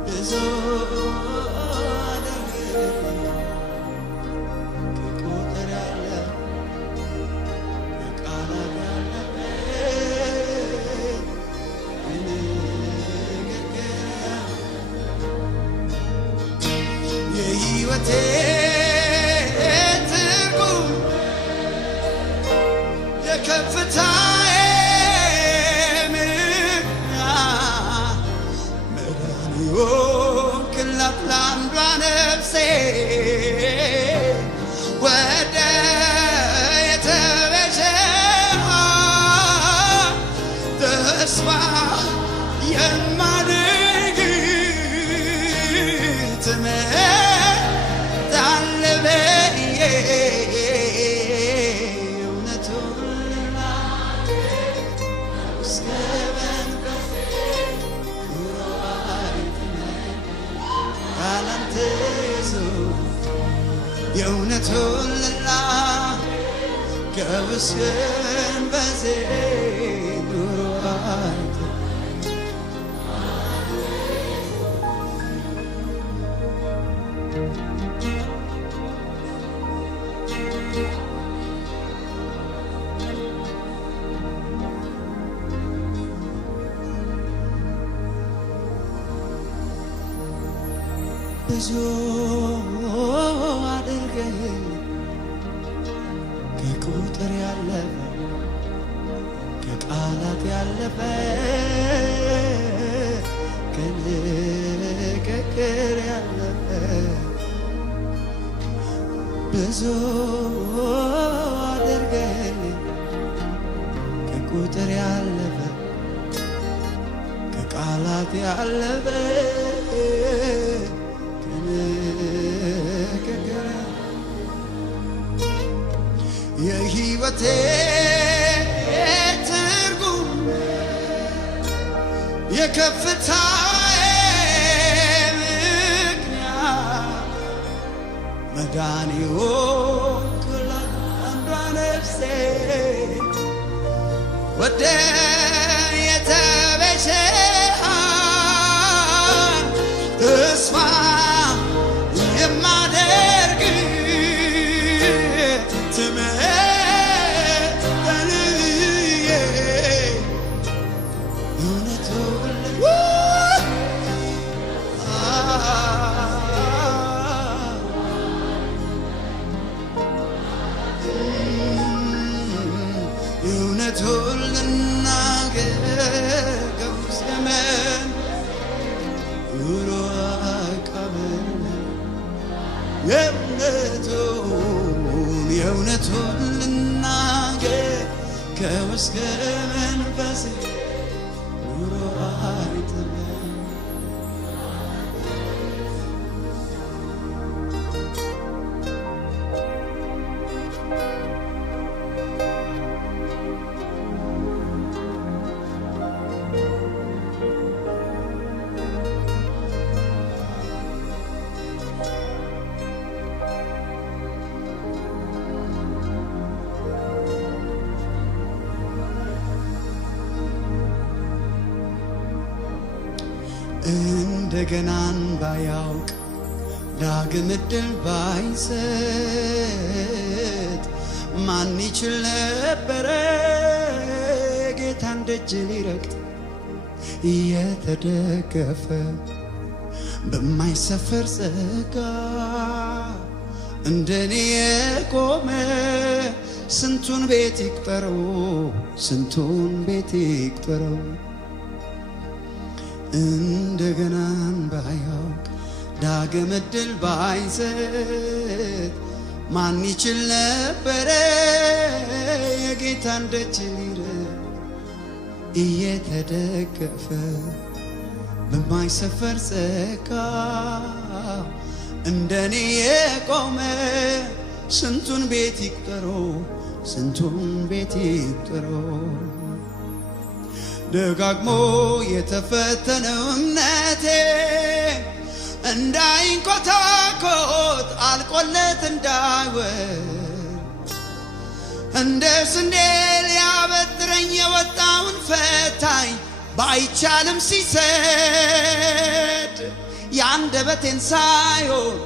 ብዙ አድርገህ ከቁጥር ያለ ቃላት ያለፈ የሕይወቴ ትርጉም የከፍታዬ ምክንያት መዳን የሆንክላት ለአንዷ ነፍሴ ወደ የተቤዠሃት ተስፋ የማደርግ ትመጣለህ እውነቱን እስከ መንፈስ ካላንተ የእውነቱን ከውስጥ መንፈስ ኑሮ ብዙ አድርገህ ከቁጥር ያለፈ ከቃላት ያለፈ ከንግግር ያለፈ ብዙ አድርገህ ከቁጥር ያለፈ ከቃላት ያለፈ የሕይወቴ ትርጉም የከፍታዬ ምክንያት መዳን የሆንክላት አንዷ ነፍሴ ወደ የተቤዠሃት ተስፋ የማደርግ እውነቱን ልናገር ከውስጥ ኑሮ አቀብር የእውነቱን ልናገር ከውስጥ መንፈስ ኑሮ አይጥልም እንደገናን ባያውቅ ዳግም እድል ባይሰጥ ማን ይችል ነበረ ጌታን ደጅ ሊረግጥ እየተደገፈ በማይሰፈር ጸጋ እንደኔ የቆመ ስንቱን ቤት ይቅጠረው ስንቱን ቤት ይቅጠረው እንደገናን ባያውቅ ዳግም እድል ባይሰጥ ማን ይችል ነበረ የጌታን ደጅ ሊረግጥ እየተደገፈ በማይሰፈር ጸጋ እንደኔ የቆመ ስንቱን ቤት ይቅጠረው ስንቱን ቤት ይቅጠረው ደጋግሞ የተፈተነው እምነቴ እንዳይንኮታኮት አልቆለት እንዳይወርድ እንደ ስንዴ ሊያበጥረኝ የወጣውን ፈታኝ ባይቻልም ሲሰድ ያንደበቴን ሳይሆን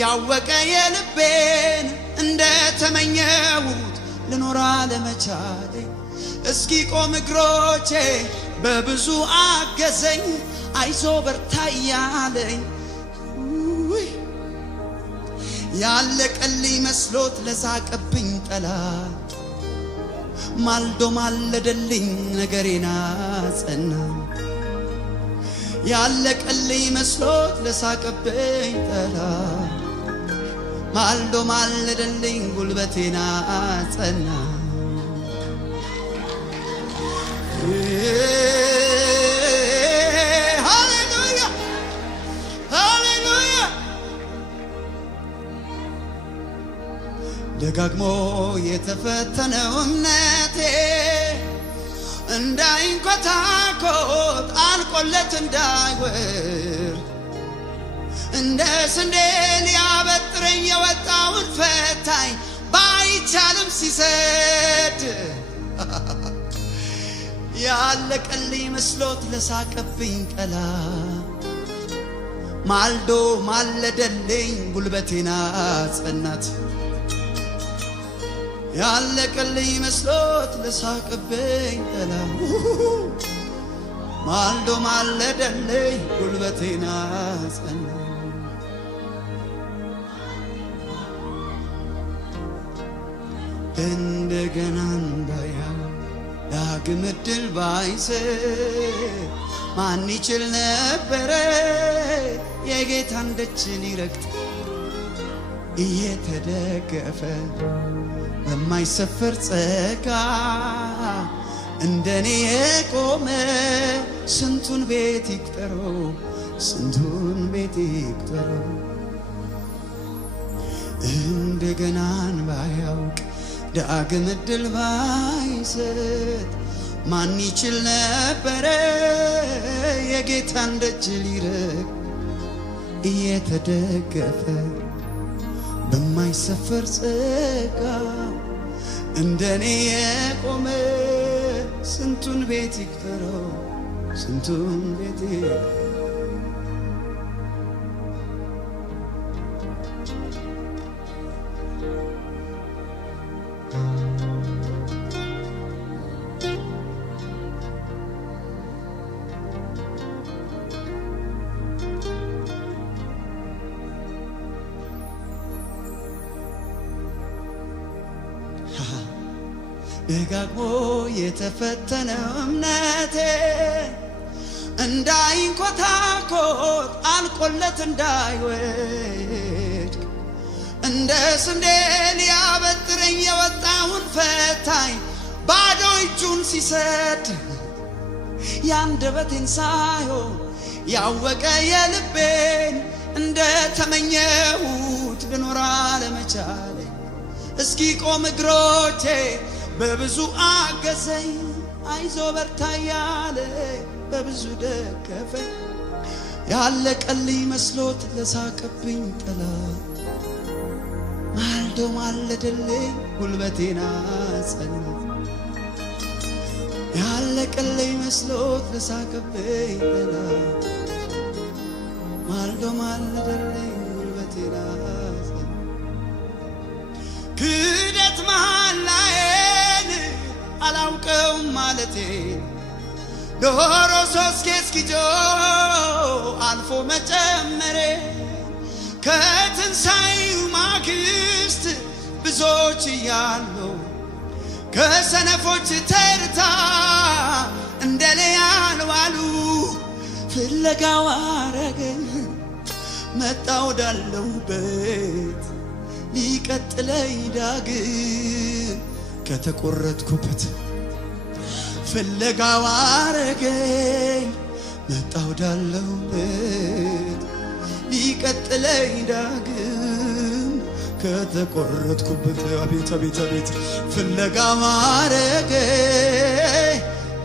ያወቀ የልቤን እንደ ተመኘሁት ልኖር አለመቻሌ እስኪ ቆም እግሮቼ በብዙ አገዘኝ አይዞ በርታ እያለኝ ያለቀልኝ መስሎት ለሳቀብኝ ጠላት ማልዶ ማለደልኝ ነገሬን አጸና ያለቀልኝ መስሎት ለሳቀብኝ ጠላት ማልዶ ማለደልኝ ጉልበቴን አጸና ሃሌሉያ ሃሌሉያ ደጋግሞ የተፈተነው እምነቴ እንዳይንኮታኮት አልቆለት እንዳይወርድ እንደ ስንዴ ሊያበጥረኝ የወጣውን ፈታኝ ባይቻልም ሲሰድ ያለቀልኝ መስሎት ለሳቀብኝ ጠላት ማልዶ ማለደልኝ ጉልበቴን አጸናት ያለቀልኝ መስሎት ለሳቀብኝ ጠላት ማልዶ ማለደልኝ ጉልበቴን አጸናት እንደገና እንዳያው ዳግም እድል ባይሰጥ ማን ይችል ነበረ የጌታን ደጅ ሊረግጥ እየተደገፈ በማይሰፈር ጸጋ እንደኔ የቆመ ስንቱን ቤት ይቅጠረው ስንቱን ቤት ይቅጠረው እንደገናን ባያውቅ ዳግም እድል ባይሰጥ ማን ይችል ነበረ የጌታን ደጅ ሊረግጥ እየተደገፈ በማይሰፈር ጸጋ እንደኔ የቆመ ስንቱን ቤት ይቅጠረው ስንቱን ቤት ይቅጠረው ደጋግሞ የተፈተነው እምነቴ እንዳይንኮታኮት አልቆለት እንዳይወድቅ እንደ ስንዴ ሊያበጥረኝ የወጣውን ፈታኝ ባዶ እጁን ሲሰድ ያንደበቴን ሳይሆን ያወቀ የልቤን እንደ ተመኘሁት ልኖር አለመቻሌ እስኪ ቆም እግሮቼ በብዙ አገዘኝ አይዞ በርታ ያለ በብዙ ደገፈኝ ያለቀልኝ መስሎት ለሳቀብኝ ጠላት ማልዶ ማለደልኝ ጉልበቴን አጸናት ያለቀልኝ መስሎት ለሳቀብኝ ጠላት ማልዶ ማልደልኝ ጉልበቴን አጸና ክደት መሃላዬን አላውቀውም ማለቴ ዶሮ ሶስት እስኪጆ አልፎ መጨመሬ ከትንሣኤው ማግስት ብዙዎች እያለው ከሰነፎች ተርታ እንደለያን ዋሉ ፍለጋው አረገኝ መጣው ወዳለሁበት ሊቀጥለኝ ዳግም ከተቆረጥኩበት ፍለጋው አረገኝ መጣው ወዳለሁበት ሊቀጥለኝ ዳግም ከተቆረጥኩበት አቤት አቤት አቤት ፍለጋው አረገኝ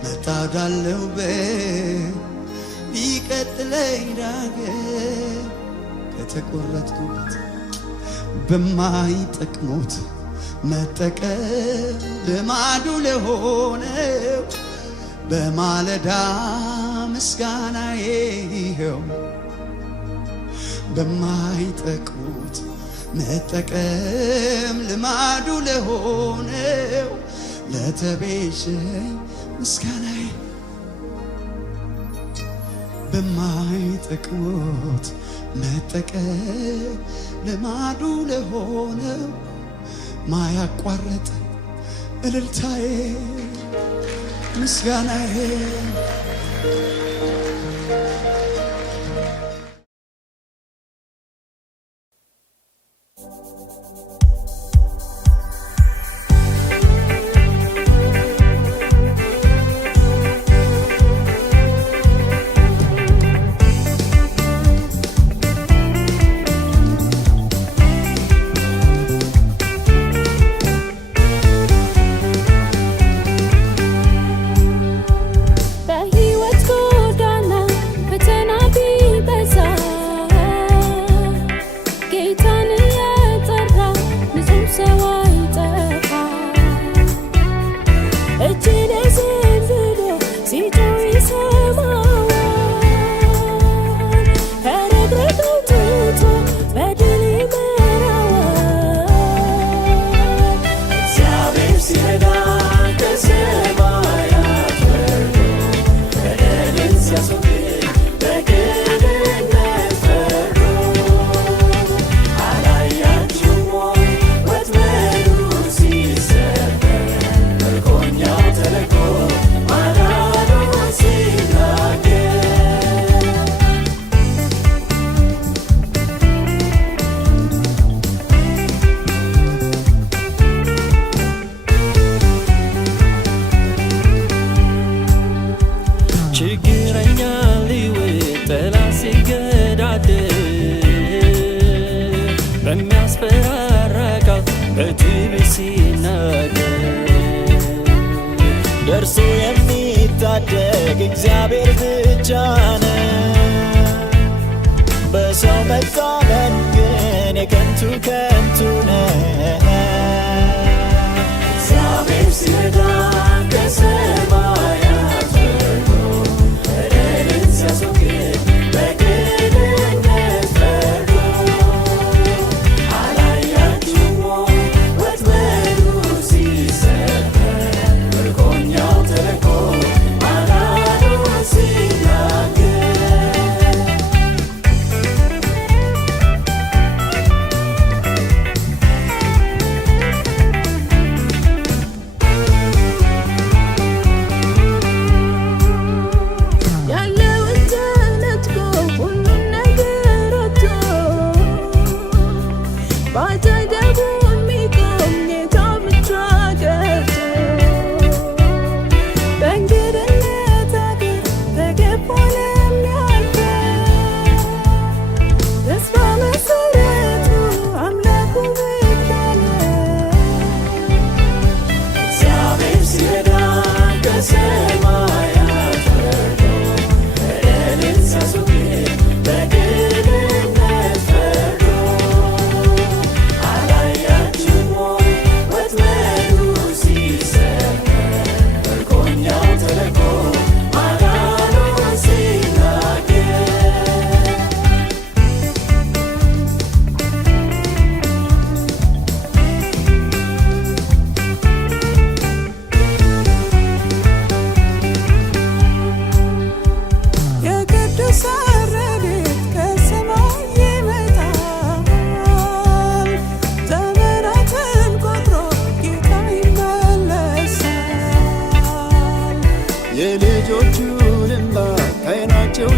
መጣው ወዳለሁበት ሊቀጥለኝ ዳግም ከተቆረጥኩበት በማይጠቅሙት መጠቀም ልማዱ ለሆነው በማለዳ ምስጋናዬ ይኸው በማይጠቅሙት መጠቀም ልማዱ ለሆነው ለተቤዠኝ ምስጋናዬ በማይጠቅሙት መጠቀም ልማዱ ለሆነው ማያቋርጥ እልልታዬ ምስጋናዬ ደርሶ የሚታደግ እግዚአብሔር ብቻ ነው። በሰው መታመን ግን የከንቱ ከንቱ ነው። እግዚአብሔር ሲረዳ ከሰማያት ወርዶ በደልን ሲያስወግድ በቅንነት ፈርዶ አላያችሁም ወይ ወጥመዱ ሲሰበር ምርኮኛው ተለቆ ማዳኑን ሲናገር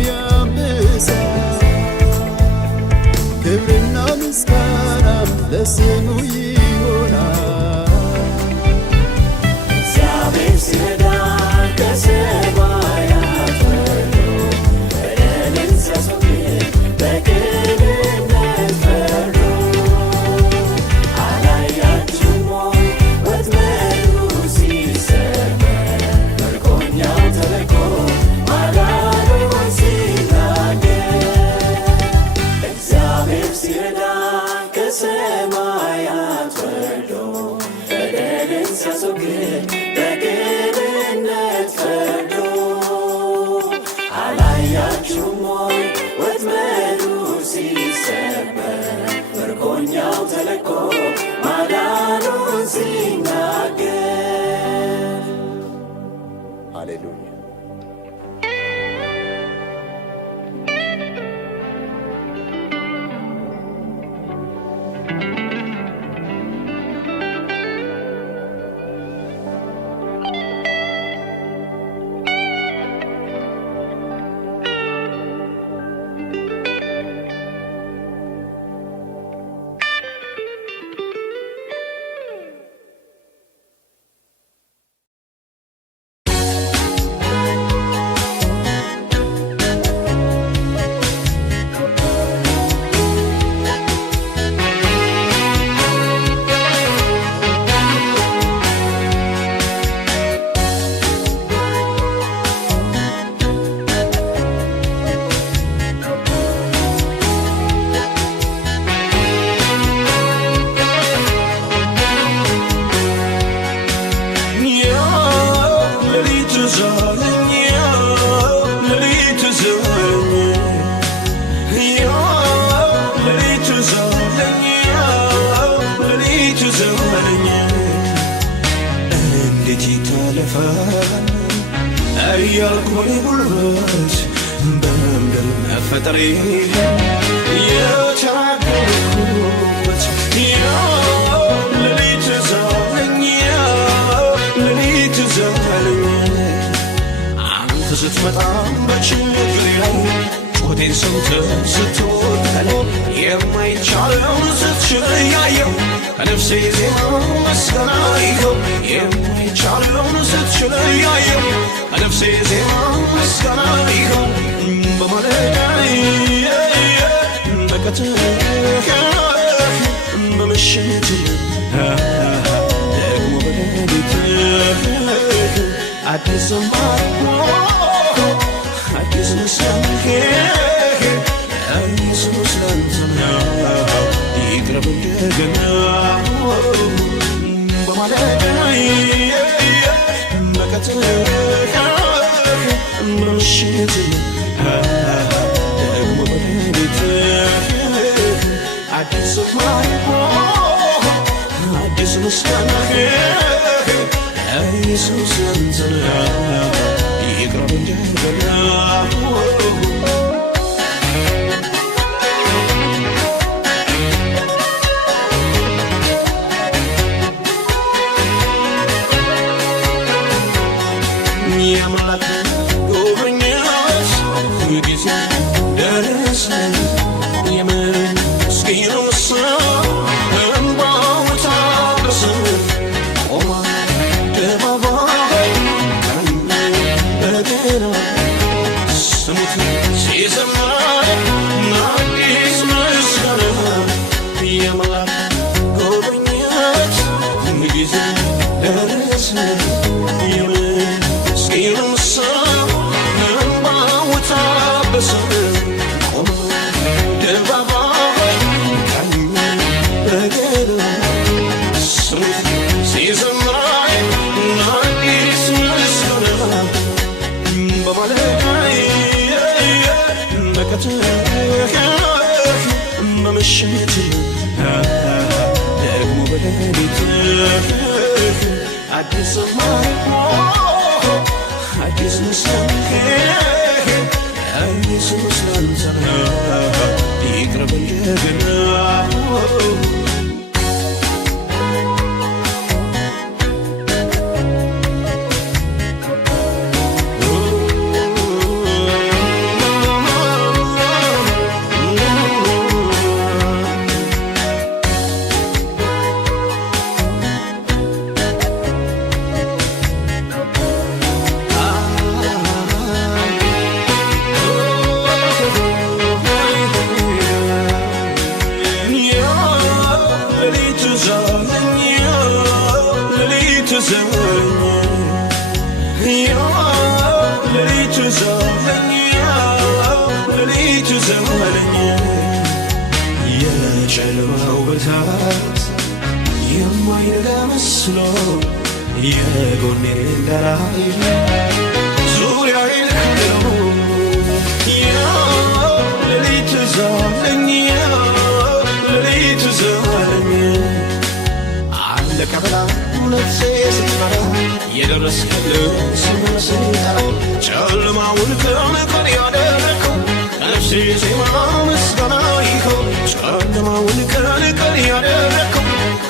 ያብሳል ክብርና ምስጋናም ለስሙ ይሆናል እግዚአብሔር ሲረዳን ከሰማያት ወርዶ በደልን ሲያስወግድ በቅንነት ፈርዶ አላያችሁም ወይ ወጥመዱ ሲሰበር ምርኮኛው ተለቆ ማዳኑን ሲናገር እግዚአብሔር ሲረዳን ከሰማያት ወርዶ በደልን ሲያስወግድ በቅንነት ፈርዶ አላያችሁም ወይ ወጥመዱ ሲሰበር ምርኮኛው ተለቆ ማዳኑን ሲናገር ሃሌሉያ እያልኩኝ ጉልበት በምድር መፈጠሬ የተናገርኩት ሌሊት ዛለኝ ሌሊት ዛለኝ አንተ ስትመጣ በችግሬ ላይ ጩኸቴን ሰምተህ ስትወጣለህ የማይቻለውን ስትችል እያየሁ ነፍሴ ዜማ ምስጋና ይኸው የማይቻለውን ስትችል እያየሁ ነፍሴ ዜማ ምስጋና ይኸው በማለዳ በቀትር በምሽት ደግሞ በሌሊት አዲስ ዝማሬ አዲስ ምስጋና ኢየሱስ ላንተ ነው ይቅረብ እንደገና በማለዳ በቀትር በምሽት ደግሞ በሌሊት አዲስ ዝማሬ አዲስ ምስጋና ኢየሱስ ላንተ ነው ይቅረብ እንደገና የአምላክ ጉብኝት ጊዜ ደረሰ የምስኪኑ ሰው እንባው ታበሰ ቆመ አደባባይ በገና ስሙት ሲዘምር አዲስ ምስጋና የአምላክ ጉብኝት ጊዜ ደረሰ በምሽት ደግሞ በሌሊት አዲስ ዝማሬ አዲስ ምስጋና ኢየሱስ ላንተ ነው ይቅረብ እንደገና ሌሊቱ ዘመለኝ የጨለማው ብርታት የማይነጋ መስሎ የጎኔን እንደራይ ዙሪያዬን ከበው ሌሊቱ ዘመለኝ ሌሊቱ ዘመለኝ አለቀ ብላ ነፍሴ ስትፈራ የደረስክልኝ ስመስል ጠራ ጨለማውን ቀን ያደረከው ነፍሴ ዜማ ምስጋና ይኸው ጨለማውን ቀን ያደረከው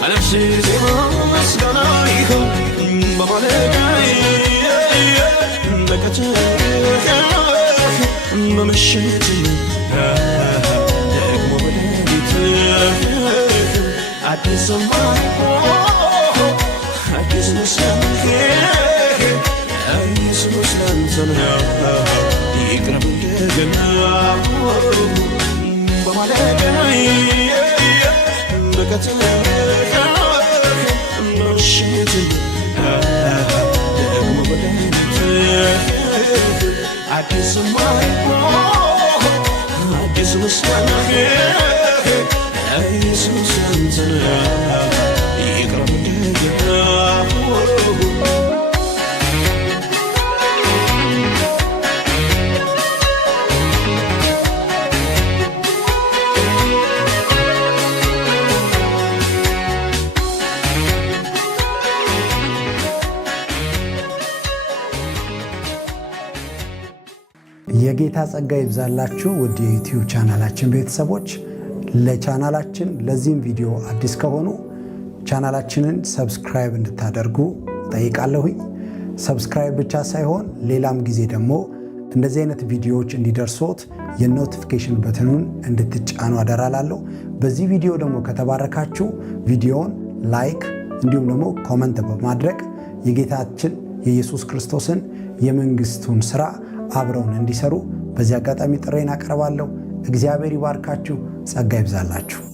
ነፍሴ ዜማ ምስጋና ይኸው በማለዳዬ በቀትር በምሽት ደግሞ በሌሊት አዲስ ሰማይ አዲስ መስላም ኢየሱስ ላንተ ነው ይቅረብ እንደገና በማለዳዬ በቀትር በምሽት ደግሞ በሌሊት አዲስ ሰማይ አዲስ መስላም ኢየሱስ ላንተ ነው ይቅረብ እንደገና የጌታ ጸጋ ይብዛላችሁ ውድ የዩቲዩብ ቻናላችን ቤተሰቦች። ለቻናላችን ለዚህም ቪዲዮ አዲስ ከሆኑ ቻናላችንን ሰብስክራይብ እንድታደርጉ ጠይቃለሁኝ። ሰብስክራይብ ብቻ ሳይሆን ሌላም ጊዜ ደግሞ እንደዚህ አይነት ቪዲዮዎች እንዲደርሶት የኖቲፊኬሽን በተኑን እንድትጫኑ አደራላለሁ። በዚህ ቪዲዮ ደግሞ ከተባረካችሁ ቪዲዮውን ላይክ እንዲሁም ደግሞ ኮመንት በማድረግ የጌታችን የኢየሱስ ክርስቶስን የመንግስቱን ሥራ አብረውን እንዲሰሩ በዚህ አጋጣሚ ጥሬን አቀርባለሁ። እግዚአብሔር ይባርካችሁ፣ ጸጋ ይብዛላችሁ።